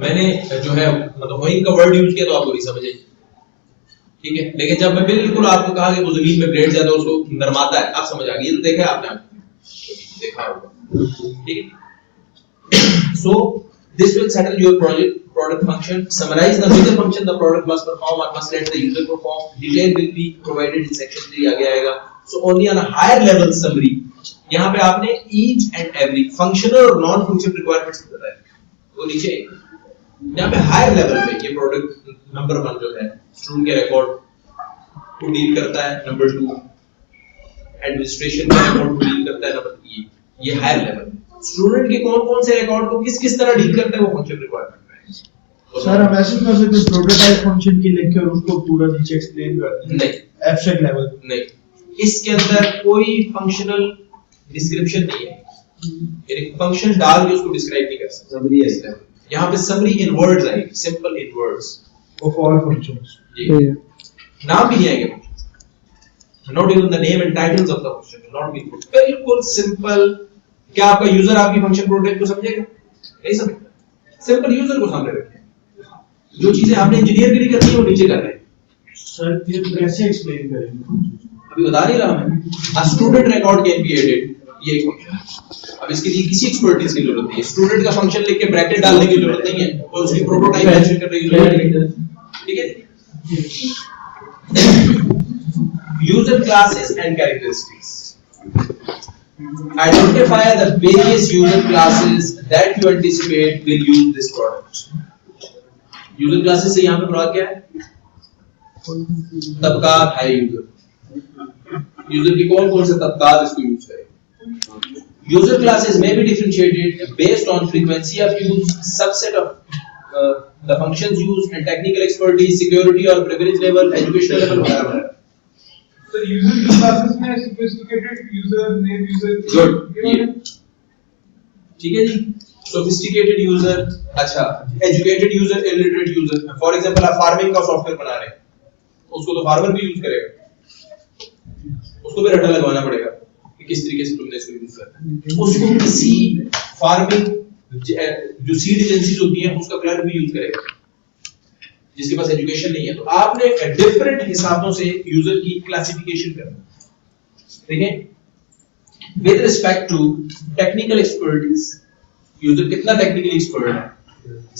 मैंने जो है मतलब होइंग का वर्ड यूज किया तो आपको नहीं समझ आई, ठीक है, लेकिन जब मैं बिल्कुल आपको कहा कि वो जमीन में ब्लेड ज्यादा उसको नरमाता है, आप समझ आ गई। ये तो देखा है आपने देखा होगा, ठीक है। सो this will settle your product function। Summarize the major function the product must perform or must let the user perform। Detail will be provided in section 3 आगे आएगा। So only on a higher level summary यहाँ पे आपने each and every functional और non functional requirements बताया, वो नीचे यहाँ पे हायर लेवल पे ये प्रोडक्ट नंबर 1 जो है स्टूडेंट के रिकॉर्ड को डील करता है, नंबर 2 एडमिनिस्ट्रेशन के रिकॉर्ड को डील करता है, नंबर 3 ये हायर लेवल स्टूडेंट के कौन-कौन से रिकॉर्ड को किस तरह डील करता है वो फंक्शन रिक्वायरमेंट में है। सर हम ऐसे कर सकते हैं प्रोटोटाइप फंक्शन की लिख कर उसको पूरा नीचे एक्सप्लेन कर दें, नहीं एब्स्ट्रैक्ट लेवल नहीं, इसके अंदर कोई फंक्शनल डिस्क्रिप्शन नहीं है, यानी फंक्शन डाल के उसको डिस्क्राइब नहीं कर सकते। समरी है यहाँ पे समरी इन वर्ड्स आएगी, simple in words of all functions. जी नाम भी नहीं आएंगे function, not even the name and titles of the function, not be बिल्कुल सिंपल। क्या आपका यूजर आपकी फंक्शन प्रोडक्ट को समझेगा? नहीं समझेगा, सिंपल यूजर को सामने रखें, जो चीजें आपने इंजीनियर के लिए करनी है वो नीचे कर रहे हैं। सर फिर कैसे एक्सप्लेन करेंगे? अभी बता नहीं रहा मैं, a student record can be added, ये एक फंक्शन है। अब इसके लिए किसी एक्सपर्टीज की जरूरत नहीं है, स्टूडेंट का फंक्शन लिख के ब्रैकेट डालने की जरूरत नहीं है और उसकी प्रोटोटाइप मेंशन करने की जरूरत नहीं है, ठीक है। User classes and characteristics. Identify the various user classes that you anticipate will use this product। User classes से यहाँ पे मुराद क्या है? तबकात है यूजर की कौन-कौन से तबकात इसको यूज करें। User classes may be differentiated based on frequency of use, subset of the functions used, and technical expertise, security or privilege level, educational level वगैरह। So user classes में sophisticated user, name user, Good, ठीक है जी। Sophisticated user, अच्छा, educated user, illiterate user। For example आप फार्मिंग का सॉफ्टवेयर बना रहे हैं, उसको तो फार्मर भी यूज करेगा, उसको भी रटा लगवाना पड़ेगा कि किस तरीके से तुमने इसको यूज करना है। उसको किसी फार्मिंग जो सीड एजेंसीज होती हैं उसका क्लर्क भी यूज करेगा जिसके पास एजुकेशन नहीं है। तो आपने डिफरेंट हिसाबों से यूजर की क्लासिफिकेशन करना, ठीक है। With respect to technical expertise, user कितना टेक्निकली एक्सपर्ट है।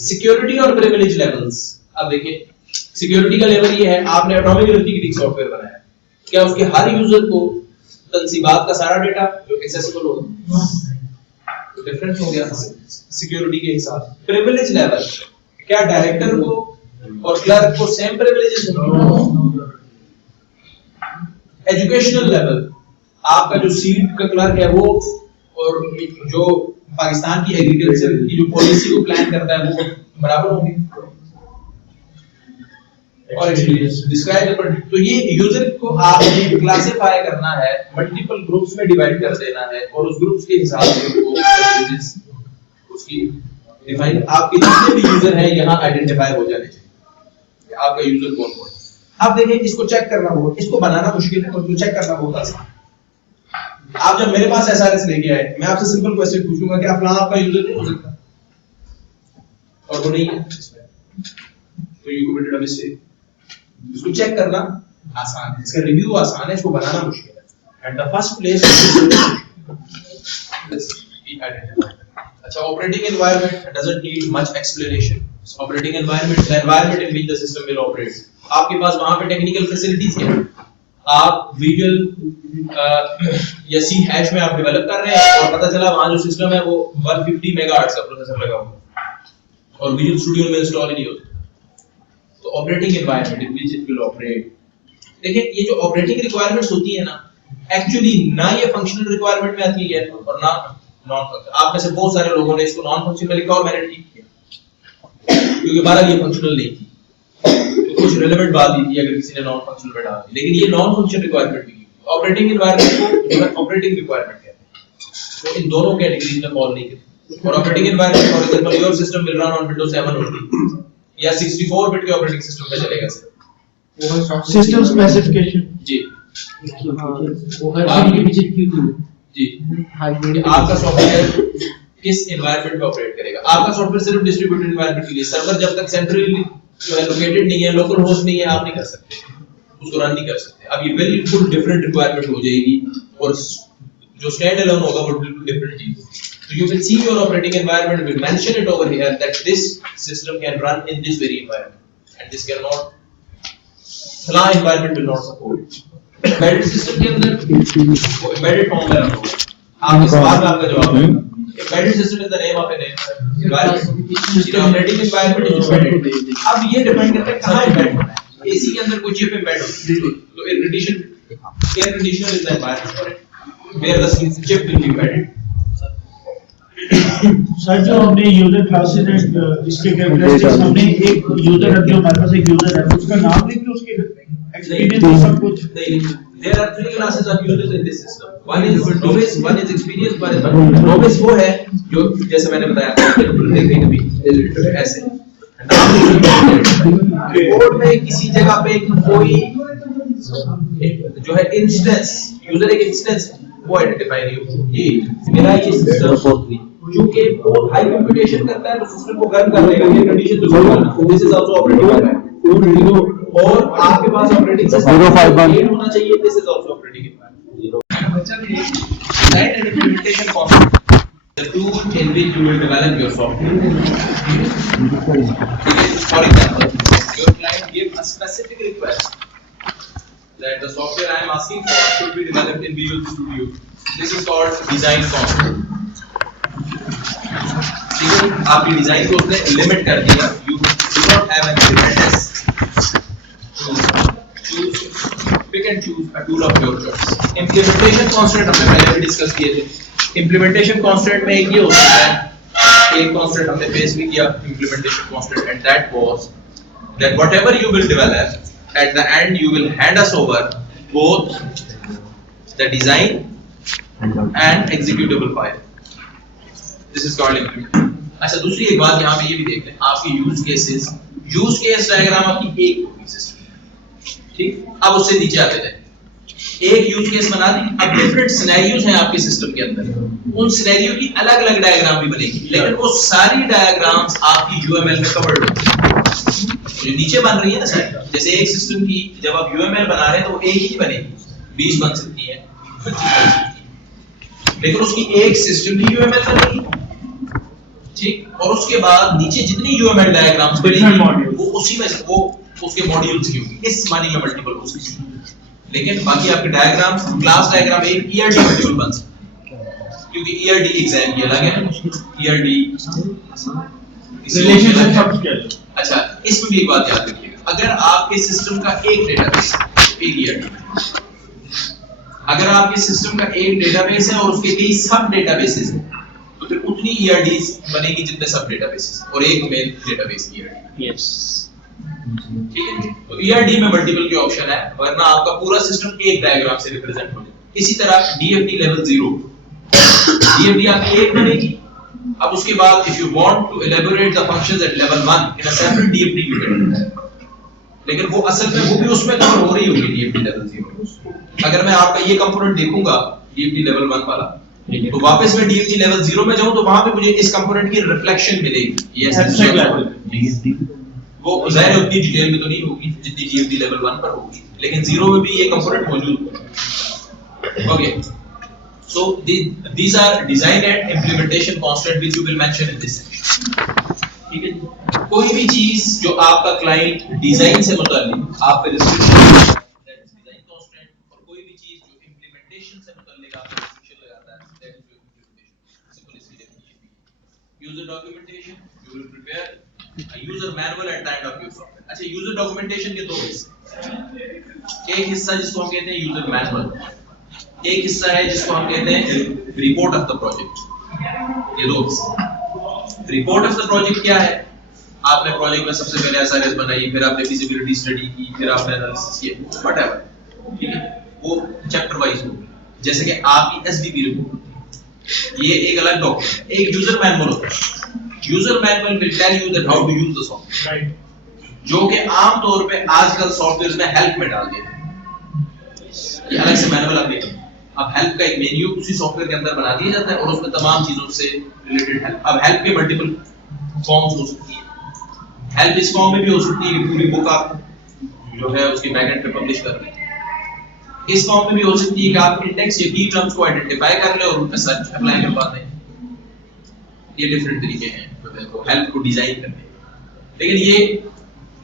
सिक्योरिटी और प्रिविलेज लेवल्स, अब देखिए सिक्योरिटी का लेवल ये है, आपने एटॉमिक एनर्जी के लिए सॉफ्टवेयर बनाया, क्या उसके हर यूजर को तंसीबात का सारा डेटा जो एक्सेसिबल होगा, तो डिफरेंस हो गया सिक्योरिटी के हिसाब। प्रिविलेज लेवल, क्या डायरेक्टर को और क्लर्क को सेम प्रिविलेजेस होंगे। एजुकेशनल लेवल, आपका जो सीड का क्लर्क है वो और जो पाकिस्तान की एग्रीकल्चर की जो पॉलिसी को प्लान करता है वो बराबर होंगे। और एक्सपीरियंस डिस्क्राइब द, तो ये यूजर को आपने क्लासिफाई करना है, मल्टीपल ग्रुप्स में डिवाइड कर देना है और उस ग्रुप्स के हिसाब से उनको उसकी डिफाइन, आपके जितने भी यूजर हैं यहाँ आइडेंटिफाई हो जाने चाहिए आपका यूजर कौन कौन है। आप देखें इसको चेक करना बहुत, इसको बनाना मुश्किल है और इसको चेक करना बहुत आसान। आप जब मेरे पास एसआरएस लेके आए, मैं आपसे सिंपल क्वेश्चन पूछूंगा कि फलाना आपका यूजर नहीं हो सकता और वो नहीं है तो यू कमिटेड अ मिस्टेक। इसको चेक करना आसान है, इसका रिव्यू आसान है, इसको बनाना मुश्किल है। एट द फर्स्ट प्लेस अच्छा, operating environment doesn't need much explanation. Operating environment, the environment in which the system will operate. आपके पास वहां पे टेक्निकल फैसिलिटीज क्या है, आप विजुअल या सी हैश में आप डेवलप कर रहे हैं और पता चला वहां जो सिस्टम है वो 150 मेगाहर्ट्ज का प्रोसेसर लगा हुआ है और विजुअल स्टूडियो में इंस्टॉल ही नहीं होता। तो operating environment in which it will operate, देखिए ये जो ऑपरेटिंग रिक्वायरमेंट्स होती है ना, एक्चुअली ना ये फंक्शनल रिक्वायरमेंट में आती है और ना नॉन फंक्शनल। आप में से बहुत सारे लोगों ने इसको नॉन फंक्शनल लिखा और मैंने ठीक किया क्योंकि बहरहाल ये फंक्शनल नहीं थी, तो कुछ रिलेवेंट बात ही थी अगर किसी ने नॉन फंक्शनल में डाल दी, लेकिन ये नॉन फंक्शनल रिक्वायरमेंट भी ऑपरेटिंग एनवायरनमेंट को ऑपरेटिंग रिक्वायरमेंट कहते हैं। तो इन दोनों कैटेगरीज में फॉल नहीं करती। और operating environment for example your system will run on Windows 7 only या 64 बिट के ऑपरेटिंग सिस्टम पे चलेगा सर। सिस्टम स्पेसिफिकेशन जी वो हर चीज के पीछे क्यों क्यों जी कि आपका सॉफ्टवेयर किस एनवायरनमेंट में ऑपरेट करेगा। आपका सॉफ्टवेयर सिर्फ डिस्ट्रीब्यूटेड एनवायरनमेंट के लिए, सर्वर जब तक सेंट्रली जो है लोकेटेड नहीं है, लोकल होस्ट नहीं है, आप नहीं कर सकते, उसको रन नहीं कर सकते। अब ये बिल्कुल डिफरेंट रिक्वायरमेंट हो जाएगी और जो स्टैंड अलोन होगा वो बिल्कुल डिफरेंट चीज होगी। So you will see your operating environment will mention it over here that this system can run in this very environment and this cannot, fla environment will not support it. Embedded system के अंदर embedded form में रखो, आपके सवाल का आपका जवाब है। Embedded system is the name of an environment. The operating environment is embedded. अब ये डिपेंड करता है कहाँ embedded होना है। AC के अंदर कोई chip embedded होती है, तो air conditioner is the environment for it, where the chip will be embedded. Sir जो हमने यूजर क्लासेस एंड इसके कैरेक्टरिस्टिक्स, हमने एक यूजर रख दिया, हमारे पास एक यूजर है, उसका नाम लिख के उसके एक्सपीरियंस सब कुछ नहीं। There are three classes of users in this system. One is novice, one is experienced, one is beginner. Novice वो है जो जैसे मैंने बताया कभी ऐसे कोड में किसी जगह पे कोई जो है इंस्टेंस, यूजर एक इंस्टेंस वो आइडेंटिफाई नहीं हो, ये मेरा ये सिस्टम क्योंकि वो हाई कंप्यूटेशन करता है तो सिस्टम को गर्म कर देगा, ये कंडीशन तो सॉल्व करना। This is also operating environment और आपके पास ऑपरेटिंग सिस्टम 051 होना चाहिए। This is also operating environment. Design and implementation concept, the tool in which you will develop your software. For example your client give a specific request that the software I am asking for should be developed in Visual Studio. This is called design concept. ठीक है, आपकी डिजाइन को उसने लिमिट कर दिया। You do not have an independence to choose, pick and choose a tool of your choice. Implementation constraint हमने पहले भी डिस्कस किए थे। Implementation constraint में एक ये होता है, एक constraint हमने फेस भी किया implementation constraint, and that was that whatever you will develop at the end you will hand us over both the design and executable file. This is called implementation. अच्छा, दूसरी एक बात यहाँ पे ये भी देख लें, आपके यूज केस डायग्राम आपकी एक होगी सिस्टम, ठीक। अब उससे नीचे आते जाए, एक यूज केस बना दी, अब डिफरेंट सिनेरियोज हैं आपके सिस्टम के अंदर, उन सिनेरियो की अलग अलग डायग्राम भी बनेगी, लेकिन वो सारी डायग्राम्स आपकी यूएमएल में कवर्ड होंगी। जो नीचे बन रही है ना सर, जैसे एक सिस्टम की जब आप यूएमएल बना रहे हैं तो एक ही बनेगी, 20 बन सकती है, 25 बन सकती है, लेकिन उसकी एक सिस्टम की यूएमएल बनेगी, ठीक। और उसके बाद नीचे जितनी यूएमएल डायग्राम्स बनेगी वो उसी में वो उसके मॉड्यूल्स की होंगी, इस मानी में मल्टीपल हो सकती है, लेकिन बाकी आपके डायग्राम्स क्लास डायग्राम एक ईआरडी मॉड्यूल बन सकता है, क्योंकि ईआरडी एग्जाम की अलग है, ईआरडी रिलेशनशिप सब क्या है। अच्छा, इसमें भी एक बात याद रखिएगा, अगर आपके सिस्टम का एक डेटाबेस, एक ईआरडी, अगर आपके सिस्टम का एक डेटाबेस है और उसके कई सब डेटाबेसेस हैं तो फिर उतनी ERDs बनेगी जितने सब डेटाबेसेस और एक मेन डेटाबेस की ERD। Yes. ठीक है, तो ERD में मल्टीपल के ऑप्शन है, वरना आपका पूरा सिस्टम एक डायग्राम से रिप्रेजेंट हो जाए। इसी तरह DFT लेवल 0, DFT आपकी एक बनेगी। अब उसके बाद if you want to elaborate the functions at level 1 in a separate DFT you can, लेकिन वो असल में वो भी उसमें कवर हो रही होगी DFT लेवल 0। अगर मैं आपका ये कंपोनेंट देखूंगा DFT लेवल 1 वाला, तो वापस मैं DFT लेवल 0 में जाऊं तो वहां पे मुझे इस कंपोनेंट की रिफ्लेक्शन मिलेगी। ये एब्स्ट्रैक्ट लेवल वो ज़ाहिर उतनी डिटेल में तो नहीं होगी जितनी DFT लेवल 1 पर होगी, लेकिन 0 में भी ये कंपोनेंट मौजूद होगा। Okay, so these are design and implementation constant which you will mention in this section। ठीक है, कोई भी चीज जो आपका क्लाइंट डिजाइन से मुताल्लिक आप पे restriction that is design constant, और कोई भी चीज जो इंप्लीमेंटेशन से मुताल्लिक आप पे रिस्ट्रिक्शन लगाता है that is your implementation. Simple इसकी definition. User documentation, you will prepare a user manual at the end of your software. अच्छा, यूजर डॉक्यूमेंटेशन के दो हिस्से, एक हिस्सा जिसको हम कहते हैं यूजर मैनुअल, एक हिस्सा है जिसको हम कहते हैं रिपोर्ट ऑफ द प्रोजेक्ट। ये दो हिस्से। रिपोर्ट ऑफ द प्रोजेक्ट क्या है? आपने प्रोजेक्ट में सबसे पहले एसआरएस बनाई, फिर आपने फिजिबिलिटी स्टडी की, फिर आपने एनालिसिस किया, व्हाटएवर। ठीक है, वो चैप्टर वाइज होगा। जैसे कि आपकी एसडीपी रिपोर्ट, ये एक अलग डॉक्यूमेंट है। एक यूजर मैनुअल होता है। User manual will tell you that how to use the software, right, जो कि आम तौर पे आजकल सॉफ्टवेयर्स में हेल्प में डाल दिया है। ये अलग से मैनुअल आप देखें, अब हेल्प का एक मेन्यू उसी सॉफ्टवेयर के अंदर बना दिया जाता है और उसमें तमाम चीजों से रिलेटेड हेल्प। अब हेल्प के मल्टीपल फॉर्म्स हो सकती है। हेल्प इस फॉर्म में भी हो सकती है कि पूरी बुक आप जो है उसके बैकएंड पे पब्लिश कर दें। इस फॉर्म में भी हो सकती है कि आप इंडेक्स या की टर्म्स को आइडेंटिफाई कर ले और उन पे सर्च अप्लाई करवा दें। ये डिफरेंट तरीके हैं तो हेल्प को डिजाइन करने के। लेकिन ये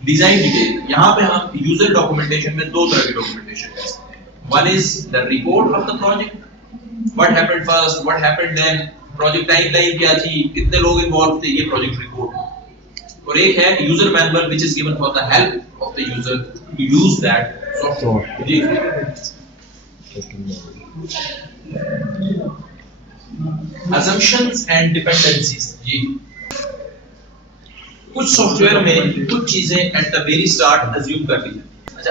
डिजाइन डिटेल, यहाँ पे हम यूजर डॉक्यूमेंटेशन में दो तरह की डॉक्यूमेंटेशन कर सकते हैं। One is the report of the project, what happened first, what happened then, project timeline क्या थी, कितने लोग involved थे, ये project report। और एक है user manual which is given for the help of the user to use that software। Ji, assumptions and dependencies। जी, कुछ सॉफ्टवेयर में कुछ चीजें at the very start assume कर ली जाती हैं।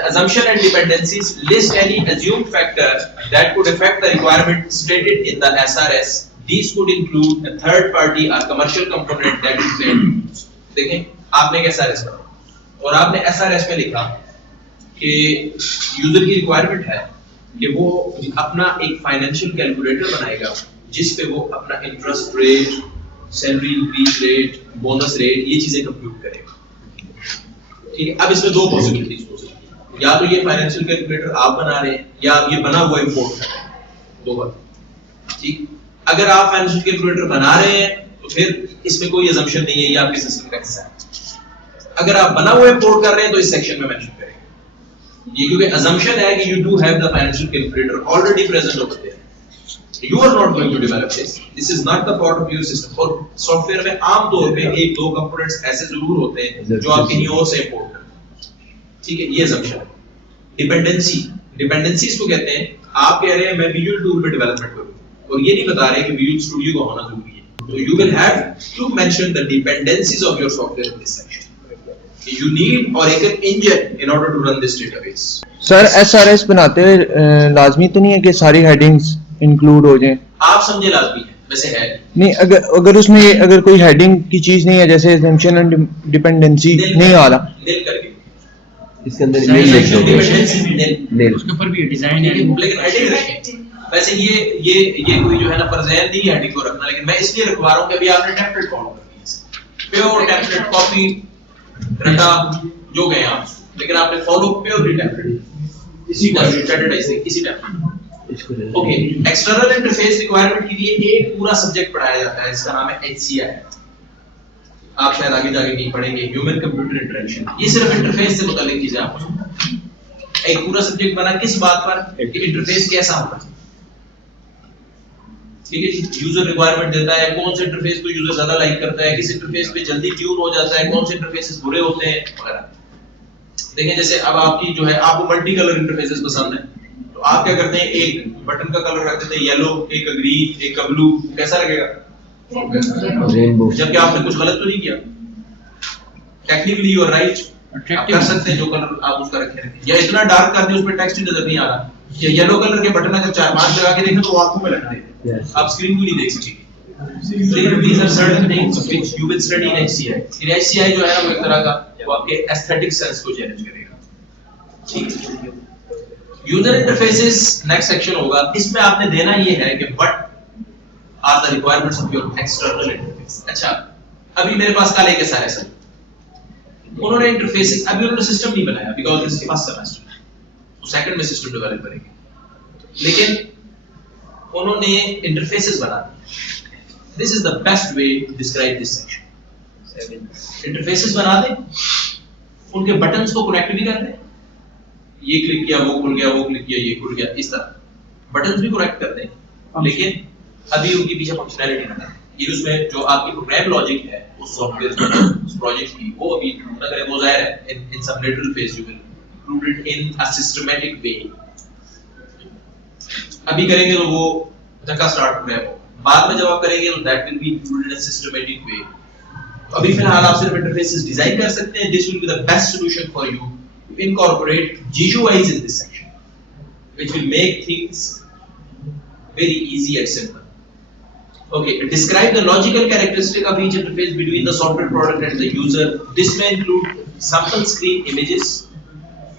Assumption and dependencies list any assumed factor that could affect the requirement stated in the SRS. These could include a third party or commercial component that is planned। देखें, आपने एक SRS पढ़ा और आपने SRS में लिखा कि यूजर की रिक्वायरमेंट है कि वो अपना एक फाइनेंशियल कैलकुलेटर बनाएगा जिस पे वो अपना interest rate, salary increase rate, bonus rate, ये चीजें कंप्यूट करेगा। ठीक है, अब इसमें दो पॉसिबिलिटीज हो सकती है, या तो ये फाइनेंशियल कैलकुलेटर आप बना रहे हैं या आप ये बना हुआ इंपोर्ट कर रहे हैं, दो बात। ठीक, अगर आप फाइनेंशियल कैलकुलेटर बना रहे हैं तो फिर इसमें कोई असम्पशन नहीं है, ये आपके सिस्टम का हिस्सा है। अगर आप बना हुआ इंपोर्ट कर रहे हैं तो इस सेक्शन में मेंशन करेंगे ये, क्योंकि असम्पशन है कि you do have the financial calculator already present over there. You are not going to develop this. This is not the part of your system। और सॉफ्टवेयर में आम तौर पे एक दो कंपोनेंट्स ऐसे जरूर होते हैं जो आप कहीं और से इंपोर्ट करते हैं। ठीक है, ये assumption है। डिपेंडेंसीज को कहते हैं, आप कह रहे हैं मैं विजुअल टूल पे डेवलपमेंट करूं और ये नहीं बता रहे कि विजुअल स्टूडियो का होना जरूरी है, तो you will have to mention the dependencies of your software in this section। You need Oracle engine in order to run this database। Sir SRS बनाते हुए लाजमी तो नहीं है कि सारी हेडिंग्स इंक्लूड हो जाएं? आप समझे लाजमी है, वैसे है नहीं। अगर उसमें अगर कोई हेडिंग की चीज नहीं है, जैसे assumption and dependency नहीं आ रहा, नील करके इसके अंदर ईमेल लिख दो, नील उसके ऊपर भी डिजाइन है, लेकिन हेडिंग रखें। वैसे ये कोई जो है ना फर्जैन नहीं है हेडिंग को रखना, लेकिन मैं इसलिए रखवा रहा हूं कि अभी आपने टेम्पलेट फॉलो कर लिया, प्योर टेम्पलेट कॉपी रटा जो गए आप, लेकिन आपने फॉलो प्योर टेम्पलेट इसी स्टैंडर्डाइजिंग इसी template. Okay, external interface requirement के लिए एक पूरा सब्जेक्ट पढ़ाया जाता है, इसका नाम है HCI। आप शायद आगे जाके नहीं पढ़ेंगे, ह्यूमन कंप्यूटर इंटरेक्शन। ये सिर्फ इंटरफेस से मुताल्लिक चीजें आपको एक पूरा सब्जेक्ट बना किस बात पर कि इंटरफेस कैसा होना चाहिए। ठीक है जी, यूजर रिक्वायरमेंट देता है, कौन से इंटरफेस को यूजर ज्यादा लाइक करता है, किस इंटरफेस पे जल्दी ट्यून हो जाता है, कौन से इंटरफेसेस बुरे होते हैं वगैरह। देखें, जैसे अब आपकी जो है आपको मल्टी कलर इंटरफेसेस पसंद है, तो तो आप क्या करते हैं, एक बटन का कलर रख देते हैं येलो, एक का ग्रीन, एक का ब्लू, कैसा लगेगा? रेनबो। जबकि आपने कुछ गलत तो नहीं किया, टेक्निकली यू आर राइट, आप कर सकते हैं जो कलर आप उसका रखे रखें, या इतना डार्क कर दें उसमें टेक्स्ट ही नजर नहीं आ रहा, या येलो कलर के बटन अगर 4-5 लगा के देखें तो वो आंखों में लगते हैं, आप स्क्रीन को नहीं देख सकते। These are certain things which you will study in HCI. In HCI जो है ना वो एक तरह का वो आपके aesthetic sense को चैलेंज करेगा, ठीक है। यूजर इंटरफेसेस नेक्स्ट सेक्शन होगा, इसमें आपने देना ये है कि what are the requirements of your external interface. अच्छा, अभी मेरे पास कल एक SRS है, उन्होंने इंटरफेसेस, अभी उन्होंने सिस्टम नहीं बनाया because this is first semester, तो सेकंड में सिस्टम डेवलप करेंगे, लेकिन उन्होंने इंटरफेसेस बना दिए। This is the best way to describe this section. Interfaces बना दें, उनके बटन्स को कनेक्ट भी कर दें, ये क्लिक किया वो खुल गया, वो क्लिक किया ये खुल गया, इस तरह बटन्स भी कनेक्ट कर दें, लेकिन अभी उनके पीछे फंक्शनैलिटी ना करें। ये उसमें जो आपकी प्रोग्राम लॉजिक है उस सॉफ्टवेयर उस प्रोजेक्ट की, वो अभी ना करें, वो जाहिर है in some lateral phase you will include it in a systematic way। अभी करेंगे तो वो धक्का स्टार्ट हो गया, बाद में जब आप करेंगे तो that will be included in a systematic way. अभी फिलहाल आप सिर्फ इंटरफेसेस डिजाइन कर सकते हैं। This will be the best solution for you to incorporate GUIs in this section, which will make things very easy and simple. Okay, describe the logical characteristic of each interface between the software product and the user. This may include sample screen images,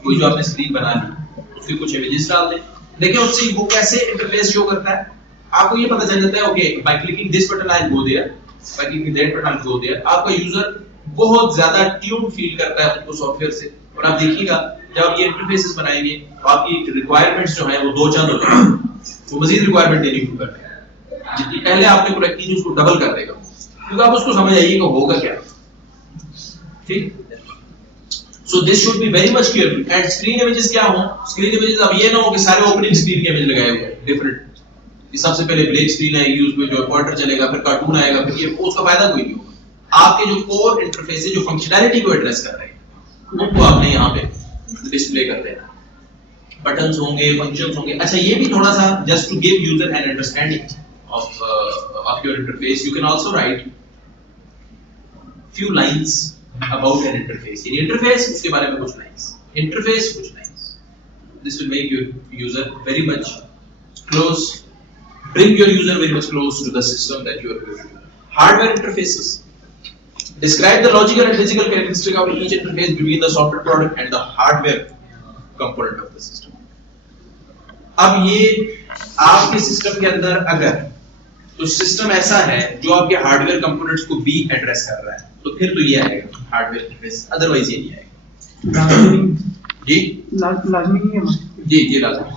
कोई जो आपने स्क्रीन बना ली उसके कुछ इमेजेस डाल दें, देखिए उससे वो कैसे इंटरफेस शो करता है, आपको ये पता चल जाता है। Okay, by clicking this button I go there, by clicking that button go there. आपका यूजर बहुत ज्यादा ट्यून फील करता है उसको सॉफ्टवेयर से, और आप देखिएगा जब आप ये इंटरफेसेस बनाएंगे तो आपकी रिक्वायरमेंट्स जो है वो दो चंद हो जाएंगी, तो मजीद रिक्वायरमेंट देनी शुरू कर देगा। जितनी पहले आपने करेक्ट की उसको डबल कर देगा, क्योंकि आप उसको समझ आइए कि होगा क्या, ठीक। So this should be very much careful. And screen images क्या हो? Screen images अब ये ना हो कि सारे opening screen के इमेज लगाए हुए हैं different। ये सबसे पहले ब्लैक स्क्रीन आएगी, उसमें जो पॉइंटर चलेगा, फिर कार्टून आएगा, फिर ये उसका फायदा कोई नहीं होगा। आपके जो कोर इंटरफेस है जो फंक्शनैलिटी को एड्रेस कर रहे हैं उनको आपने यहाँ पे डिस्प्ले कर देना, बटन्स होंगे, फंक्शंस होंगे। अच्छा, ये भी थोड़ा सा just to give user an understanding of your interface, you can also write few lines about an interface. In interface उसके बारे में कुछ लाइंस, interface कुछ lines. This will make your user very much close, bring your user very much close to the system that you are going to do. Hardware interfaces. Describe the logical and physical characteristic of each interface between the software product and the hardware component of the system. अब ये आपके सिस्टम के अंदर अगर तो सिस्टम ऐसा है जो आपके हार्डवेयर कंपोनेंट्स को भी एड्रेस कर रहा है, तो फिर तो ये आएगा हार्डवेयर इंटरफेस, अदरवाइज ये नहीं आएगा। जी लाजमी नहीं है। जी ये लाजमी।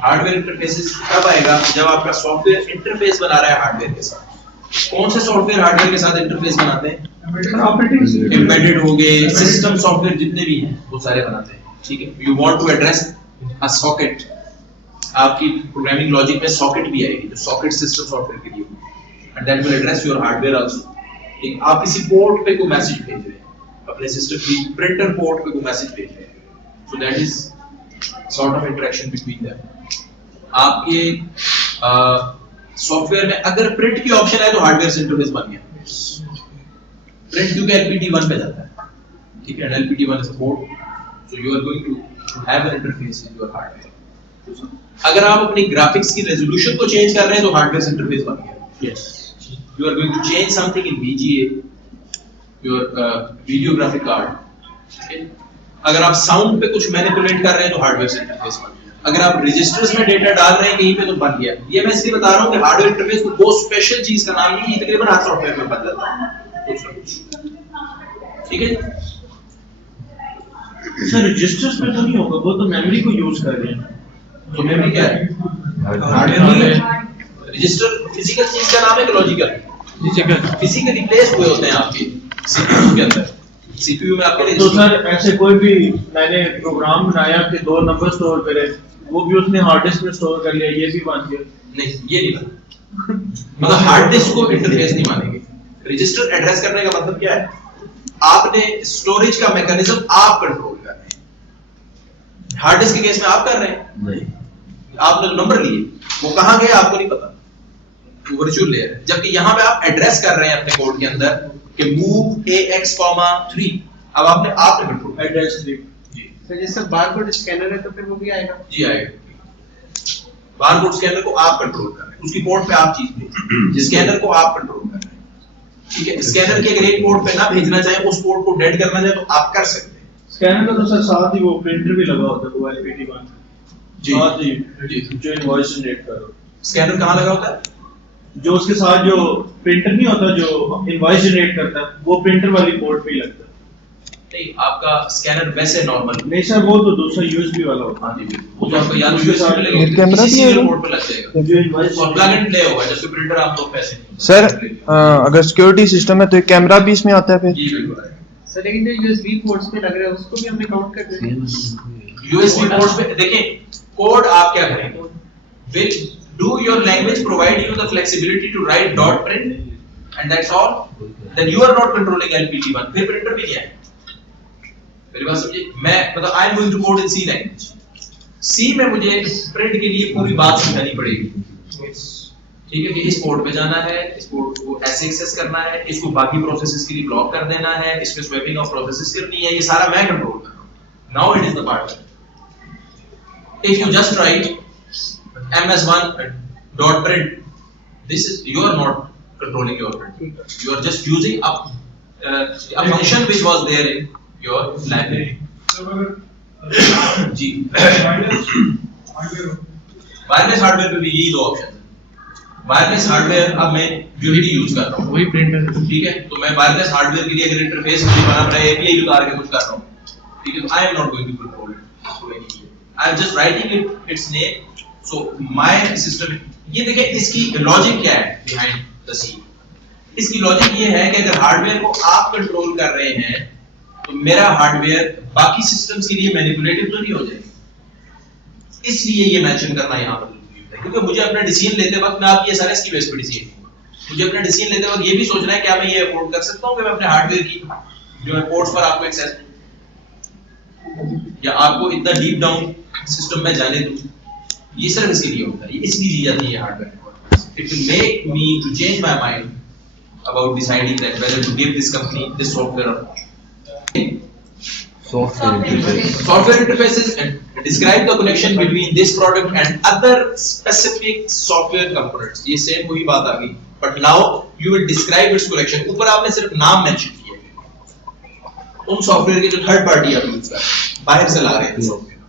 हार्डवेयर इंटरफेसेस कब आएगा? जब आपका सॉफ्टवेयर इंटरफेस बना रहा है हार्डवेयर के साथ। कौन से सॉफ्टवेयर हार्डवेयर के साथ इंटरफेस बनाते हैं? एम्बेडेड हो गए, सिस्टम सॉफ्टवेयर जितने भी हैं वो सारे बनाते हैं, ठीक है। You want to address a socket, आपकी प्रोग्रामिंग लॉजिक में सॉकेट भी आएगी, जो सॉकेट सिस्टम सॉफ्टवेयर के लिए, and that will address your hardware also. एक आप किसी पोर्ट पे कोई मैसेज भेज रहे हैं, अपने सिस्टम की प्रिंटर पोर्ट पे कोई मैसेज भेज रहे हैं, so that is sort of interaction between them. आपके सॉफ्टवेयर में अगर प्रिंट की ऑप्शन है तो हार्डवेयर से इंटरफेस बन गया। प्रिंट क्योंकि LPT1 पे जाता है, ठीक है, LPT1 is a port, so you are going to have an interface with your hardware. अगर आप अपनी ग्राफिक्स की रेजोल्यूशन को चेंज कर रहे हैं तो हार्डवेयर से इंटरफेस बन गया। Yes, you are going to change something in VGA, your video graphic card, okay? अगर आप साउंड पे कुछ मैनिपुलेट कर रहे हैं तो हार्डवेयर से इंटरफेस बन गया। अगर आप रजिस्टर्स में डेटा डाल रहे हैं कहीं पे तो बन गया। ये मैं इसलिए बता रहा हूँ कि हार्डवेयर इंटरफेस को बहुत स्पेशल चीज का नाम नहीं, ये तकरीबन हर सॉफ्टवेयर में बन जाता है कुछ ना कुछ, ठीक है। सर रजिस्टर्स में तो नहीं होगा, वो तो मेमोरी को यूज कर रहे हैं। तो मेमोरी क्या है? हार्डवेयर नहीं है। रजिस्टर फिजिकल चीज का नाम है कि लॉजिकल? फिजिकली प्लेस हुए होते हैं आपके सीपीयू के अंदर। सीपीयू में आपके तो सर ऐसे कोई भी मैंने प्रोग्राम बनाया कि 2 नंबर स्टोर करे, वो भी उसने हार्ड डिस्क में स्टोर कर लिया, ये भी बन गया? नहीं, ये नहीं बना। मतलब हार्ड डिस्क को इंटरफेस नहीं मानेंगे। रजिस्टर एड्रेस करने का मतलब क्या है? आपने स्टोरेज का मैकेनिज्म आप कंट्रोल कर रहे हैं। हार्ड डिस्क के केस में आप कर रहे हैं, नहीं, आपने जो नंबर लिए वो कहां गए आपको नहीं पता, वो वर्चुअल लेयर है। जबकि यहां पे आप एड्रेस कर रहे हैं अपने कोड के अंदर कि मूव AX, 3, अब आपने कंट्रोल एड्रेस 3 जी तो जैसे बारकोड स्कैनर है तो फिर वो भी आएगा। जी आएगा। बारकोड स्कैनर को आप कंट्रोल कर रहे हैं, उसकी पोर्ट पे आप चीज भेज, स्कैनर को आप कंट्रोल कर रहे हैं, ठीक है। स्कैनर के अगर एक पोर्ट पे ना भेजना चाहे, उस पोर्ट को डेड करना चाहे तो आप कर सकते हैं। स्कैनर का तो सर साथ ही वो प्रिंटर भी लगा होता है, वो LPT1 जी साथ ही जी। जो इनवॉइस जनरेट कर रहा हो, स्कैनर कहाँ लगा होता है? जो उसके साथ जो प्रिंटर नहीं होता जो इनवॉइस जनरेट करता है, वो प्रिंटर वाली पोर्ट पे ही लगता है। नहीं, आपका स्कैनर वैसे नॉर्मल नहीं सर, वो तो दूसरा USB वाला होता हाँ जी, वो जो आपको याद उसके साथ लगेगा कैमरा किसी भी है सीरियल वो? पोर्ट पे लग जाएगा है जो इनवॉइस और प्लग एंड प्ले होगा, जैसे प्रिंटर आप तो पैसे नहीं सर अगर सिक्योरिटी सिस्टम है तो एक कैमरा भी इसमें आता है फिर? जी बिल्कुल आएगा। सर लेकिन जो USB पोर्ट्स पे लग रहा है उसको भी हमने काउंट कर दिया। USB पोर्ट्स पे देखें, कोड आप क्या करेंगे, will do your language provide you the flexibility to write dot print and that's all, then you are not controlling LPT1, फिर प्रिंटर भी नहीं है। मेरी बात समझिए, मैं मतलब I am going to code in C language, C में मुझे प्रिंट के लिए पूरी बात समझानी पड़ेगी, ठीक है, कि इस पोर्ट पे जाना है, इस पोर्ट को ऐसे एक्सेस करना है, इसको बाकी प्रोसेसेस के लिए ब्लॉक कर देना है, इसमें स्वैपिंग ऑफ प्रोसेसेस करनी है, ये सारा मैं कंट्रोल कर रहा हूं। Now it is the part. If you just right ms1.print, this is you are not controlling your print, you are just using a function which was there in your library। जी वायरलेस हार्डवेयर पे भी यही दो ऑप्शन है। वायरलेस हार्डवेयर अब मैं यूनिटी यूज कर रहा हूँ, वही प्रिंटर, ठीक है, तो मैं वायरलेस हार्डवेयर के लिए अगर इंटरफेस मुझे बना पड़ा है, API उतार के कुछ कर रहा हूँ, ठीक है, तो I am not going to control it, I am just writing it its name, so my system. ये देखें इसकी लॉजिक क्या है बिहाइंड द सीन। इसकी लॉजिक ये है कि अगर हार्डवेयर को आप कंट्रोल कर रहे हैं तो मेरा हार्डवेयर बाकी सिस्टम्स के लिए मैनिपुलेटिव तो नहीं हो जाएगा, इसलिए ये मेंशन करना यहाँ पर जरूरी है, क्योंकि मुझे अपना डिसीजन लेते वक्त मैं आपकी SRS की बेस पर डिसीजन लूंगा, मुझे अपना डिसीजन लेते वक्त ये भी सोचना है क्या मैं ये अफोर्ड कर सकता हूँ कि मैं अपने हार्डवेयर की जो है पोर्ट्स पर आपको एक्सेस दूं या आपको इतना डीप डाउन सिस्टम में जाने दूं, ये सिर्फ इसके लिए होता है, ये इसलिए दी जाती है hardware. It will make me to change my mind about deciding that whether to give this company this software or not. Software interfaces and describe the connection between this product and other specific software components. ये सेम वही बात आ गई, but now you will describe its connection. ऊपर आपने सिर्फ नाम मेंशन किया है उन सॉफ्टवेयर के जो थर्ड पार्टी आप यूज कर रहे हैं, बाहर से ला रहे हैं सॉफ्टवेयर,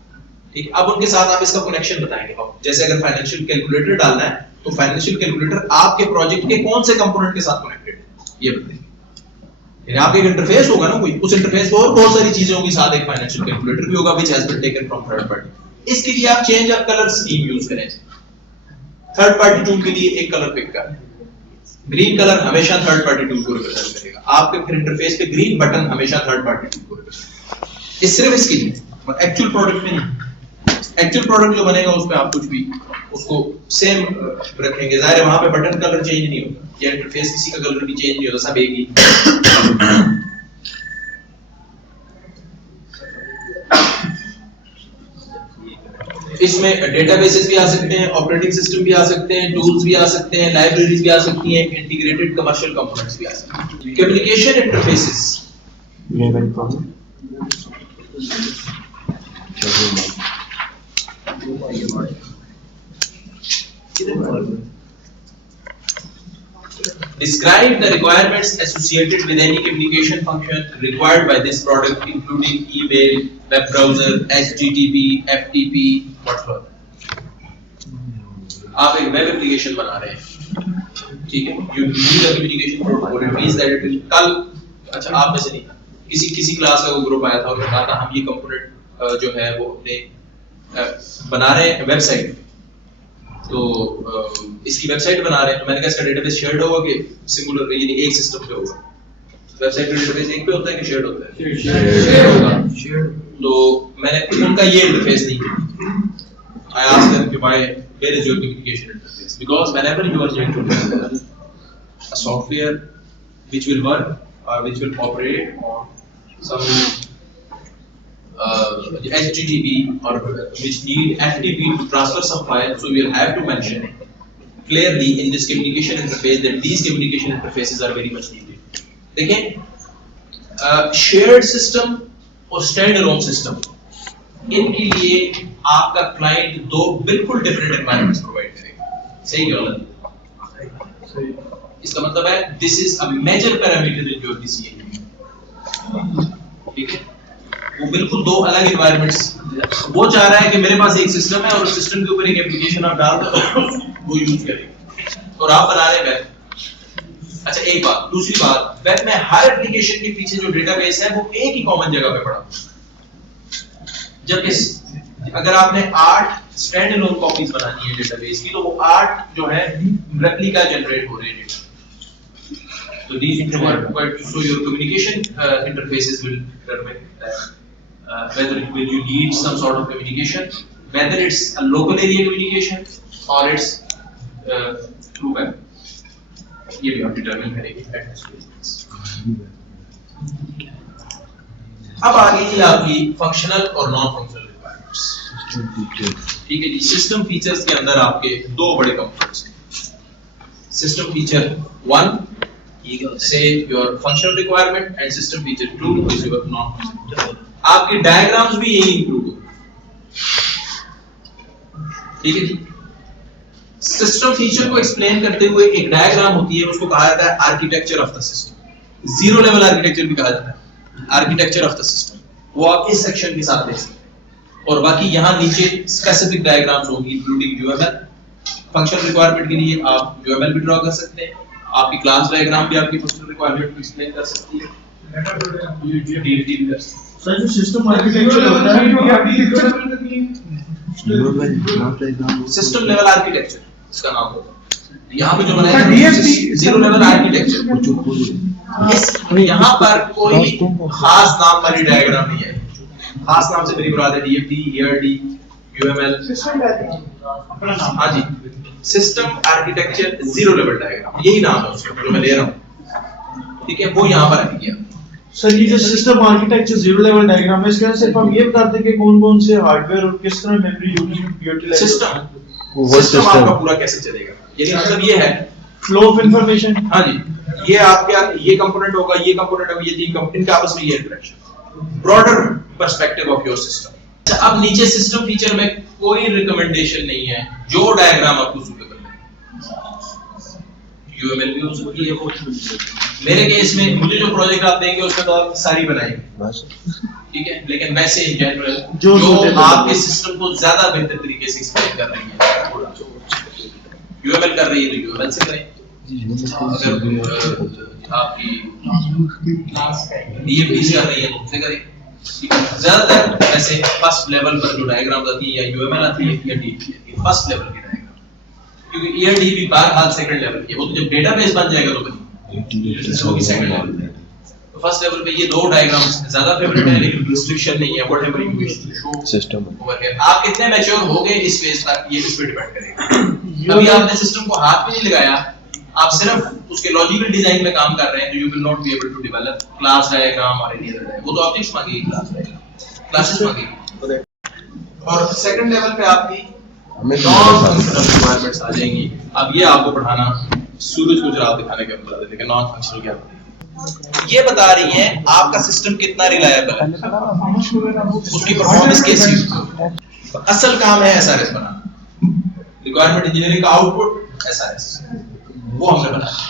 ठीक, अब उनके साथ आप इसका कनेक्शन बताएंगे। अब जैसे अगर फाइनेंशियल कैलकुलेटर डालना है तो फाइनेंशियल कैलकुलेटर आपके प्रोजेक्ट के कौन से कंपोनेंट के साथ कनेक्टेड है ये बताइए। यानी आपका एक इंटरफेस होगा ना कोई, उस इंटरफेस पे और बहुत सारी चीजें होंगी, साथ एक फाइनेंशियल कैलकुलेटर भी होगा which has been taken from third party. इसके लिए आप change of colour scheme use करें, थर्ड पार्टी टूल के लिए एक कलर पिक करें, ग्रीन कलर हमेशा थर्ड पार्टी टूल को रिप्रेजेंट करेगा, आपके फिर इंटरफेस पे ग्रीन बटन हमेशा थर्ड पार्टी टूल को रिप्रेजेंट करेगा। ये सिर्फ इसके लिए, एक्चुअल प्रोडक्ट में नहीं। एक्चुअल प्रोडक्ट जो बनेगा उसमें आप कुछ भी उसको सेम रखेंगे, जाहिर है वहां पे बटन कलर चेंज नहीं होगा या इंटरफेस किसी का कलर भी चेंज नहीं होता, सब एक ही। इसमें डेटाबेसेस भी आ सकते हैं, ऑपरेटिंग सिस्टम भी आ सकते हैं, टूल्स भी आ सकते हैं, लाइब्रेरीज भी आ सकती हैं, इंटीग्रेटेड कमर्शियल कंपोनेंट्स भी आ सकते हैं। Communication interfaces Describe the requirements associated with any communication function required by this product, including email, web browser, HTTP, FTP, whatsoever. आप एक वेब एप्लीकेशन बना रहे हैं, ठीक है, you need a communication protocol. It means that it will कल, अच्छा आप में से नहीं, किसी क्लास का वो ग्रुप आया था और कहा था हम ये कंपोनेंट जो है वो अपने बना रहे हैं वेबसाइट, तो इसकी वेबसाइट बना रहे हैं, तो मैंने कहा इसका डेटाबेस शेयर्ड होगा कि सिंगुलर यानी एक सिस्टम पे होगा, वेबसाइट का डेटाबेस एक पे होता है कि शेयर्ड होता है? शेयर्ड होगा। तो मैंने उनका ये इंटरफेस नहीं किया, I asked them why where is your communication interface, because whenever you are going to develop a software which will work or which will operate on some HTTP or which need FTP to transfer some file, so we will have to mention clearly in this communication interface that these communication interfaces are very much needed. देखें shared system और standalone system इनके लिए आपका क्लाइंट दो बिल्कुल डिफरेंट एनवायरनमेंट्स प्रोवाइड करेगा, सही क्या गलत? इसका मतलब है this is a major parameter in your DCA, ठीक है? वो बिल्कुल दो अलग एनवायरनमेंट्स, वो चाह रहा है कि मेरे पास एक सिस्टम है और उस सिस्टम के ऊपर एक एप्लीकेशन आप डाल दो वो यूज करेगा, और आप बना रहे वेब। अच्छा एक बात, दूसरी बात, वेब में हर एप्लीकेशन के पीछे जो डेटाबेस है वो एक ही कॉमन जगह पे पड़ा, जबकि अगर आपने 8 स्टैंड अलोन कॉपीज बनानी है डेटाबेस की तो वो 8 जो है रेप्लिका जनरेट हो रहे हैं data. So these required, so your communication interfaces will determine whether you need some sort of communication, whether it's a local area communication or it's through web. ये भी आप determine करेंगे at this stage. अब आ गई आपकी functional और non-functional requirements. ठीक है जी, सिस्टम फीचर्स के अंदर आपके दो बड़े कंपोनेंट्स हैं। System feature 1 say your functional requirement and system feature 2 is your non-functional. आपके डायग्राम्स भी यही इंक्लूड हो, ठीक है जी। सिस्टम फीचर को एक्सप्लेन करते हुए एक डायग्राम होती है, उसको कहा जाता है architecture of the system, zero level architecture भी कहा जाता है, आर्किटेक्चर ऑफ द सिस्टम। वो आप इस सेक्शन के साथ देख सकते हैं, और बाकी यहाँ नीचे स्पेसिफिक डायग्राम्स होंगी इंक्लूडिंग UML। फंक्शनल रिक्वायरमेंट के लिए आप UML भी ड्रॉ कर सकते हैं, आपकी क्लास डायग्राम भी आपकी फंक्शनल रिक्वायरमेंट को एक्सप्लेन कर सकती है, DFT भी कर सकती है। सर जो सिस्टम आर्किटेक्चर होता है सिस्टम लेवल आर्किटेक्चर इसका नाम होता है। यहाँ पे जो बनाया है जीरो लेवल आर्किटेक्चर, इस यहाँ पर कोई खास नाम वाली डायग्राम नहीं है। खास नाम से मेरी मुराद है DFT, ERD, UML, हाँ जी, system architecture zero level diagram, यही नाम है उसका जो मैं ले रहा हूँ, ठीक है? वो यहाँ पर आ गया। सर ये जो system architecture zero level diagram है, इसके अंदर सिर्फ हम ये बताते हैं कि कौन-कौन से हार्डवेयर और किस तरह मेमोरी यूटिलाइज सिस्टम आपका पूरा कैसे चलेगा, यानी मतलब ये है फ्लो ऑफ इंफॉर्मेशन। हाँ जी, ये आपका ये कंपोनेंट होगा, ये कंपोनेंट होगा, ये तीन कंपोनेंट के आपस में ये interaction, broader perspective of your system. अब नीचे सिस्टम फीचर में कोई रिकमेंडेशन नहीं है, जो डायग्राम आपको सूटेबल है। UML भी हो सकती है, वो मेरे केस में मुझे जो प्रोजेक्ट आप देंगे उसमें तो आप सारी बनाएंगे, ठीक है? लेकिन वैसे इन जनरल जो आपके सिस्टम को ज्यादा बेहतर तरीके से एक्सप्लेन कर रही है, UML कर रही है तो UML से करें, अगर आपकी DFT कर रही है तो उनसे करें। ज्यादातर वैसे फर्स्ट लेवल पर जो डायग्राम आती है या UML आती है या DFT आती है, फर्स्ट लेवल की डायग्राम, क्योंकि ERD भी बहरहाल सेकंड लेवल की है, वो तो जब डेटाबेस बन जाएगा तो होगी सेकंड लेवल। तो फर्स्ट लेवल पे ये दो डायग्राम्स ज्यादा फेवरेट है, लेकिन रिस्ट्रिक्शन नहीं है, whatever you wish to show system over here. आप कितने मैच्योर हो गए इस फेज तक, ये इस पे डिपेंड करेगा। अभी आपने सिस्टम को हाथ में नहीं लगाया, आप सिर्फ उसके लॉजिकल डिजाइन में काम कर रहे हैं, तो you will not be able to develop class diagram और एनी अदर डायग्राम। वो तो ऑब्जेक्ट्स मांगेगी, क्लास डायग्राम क्लासेस मांगेगी। और सेकंड लेवल पे आपकी नॉन फंक्शनल रिक्वायरमेंट्स आ जाएंगी। अब ये आपको पढ़ाना सूरज को जरा दिखाने के बता देते हैं कि नॉन फंक्शनल क्या होता है। ये बता रही है आपका सिस्टम कितना रिलायबल है, उसकी परफॉर्मेंस कैसी है। असल काम है SRS बनाना, रिक्वायरमेंट इंजीनियरिंग का आउटपुट SRS, वो हमने बनाया।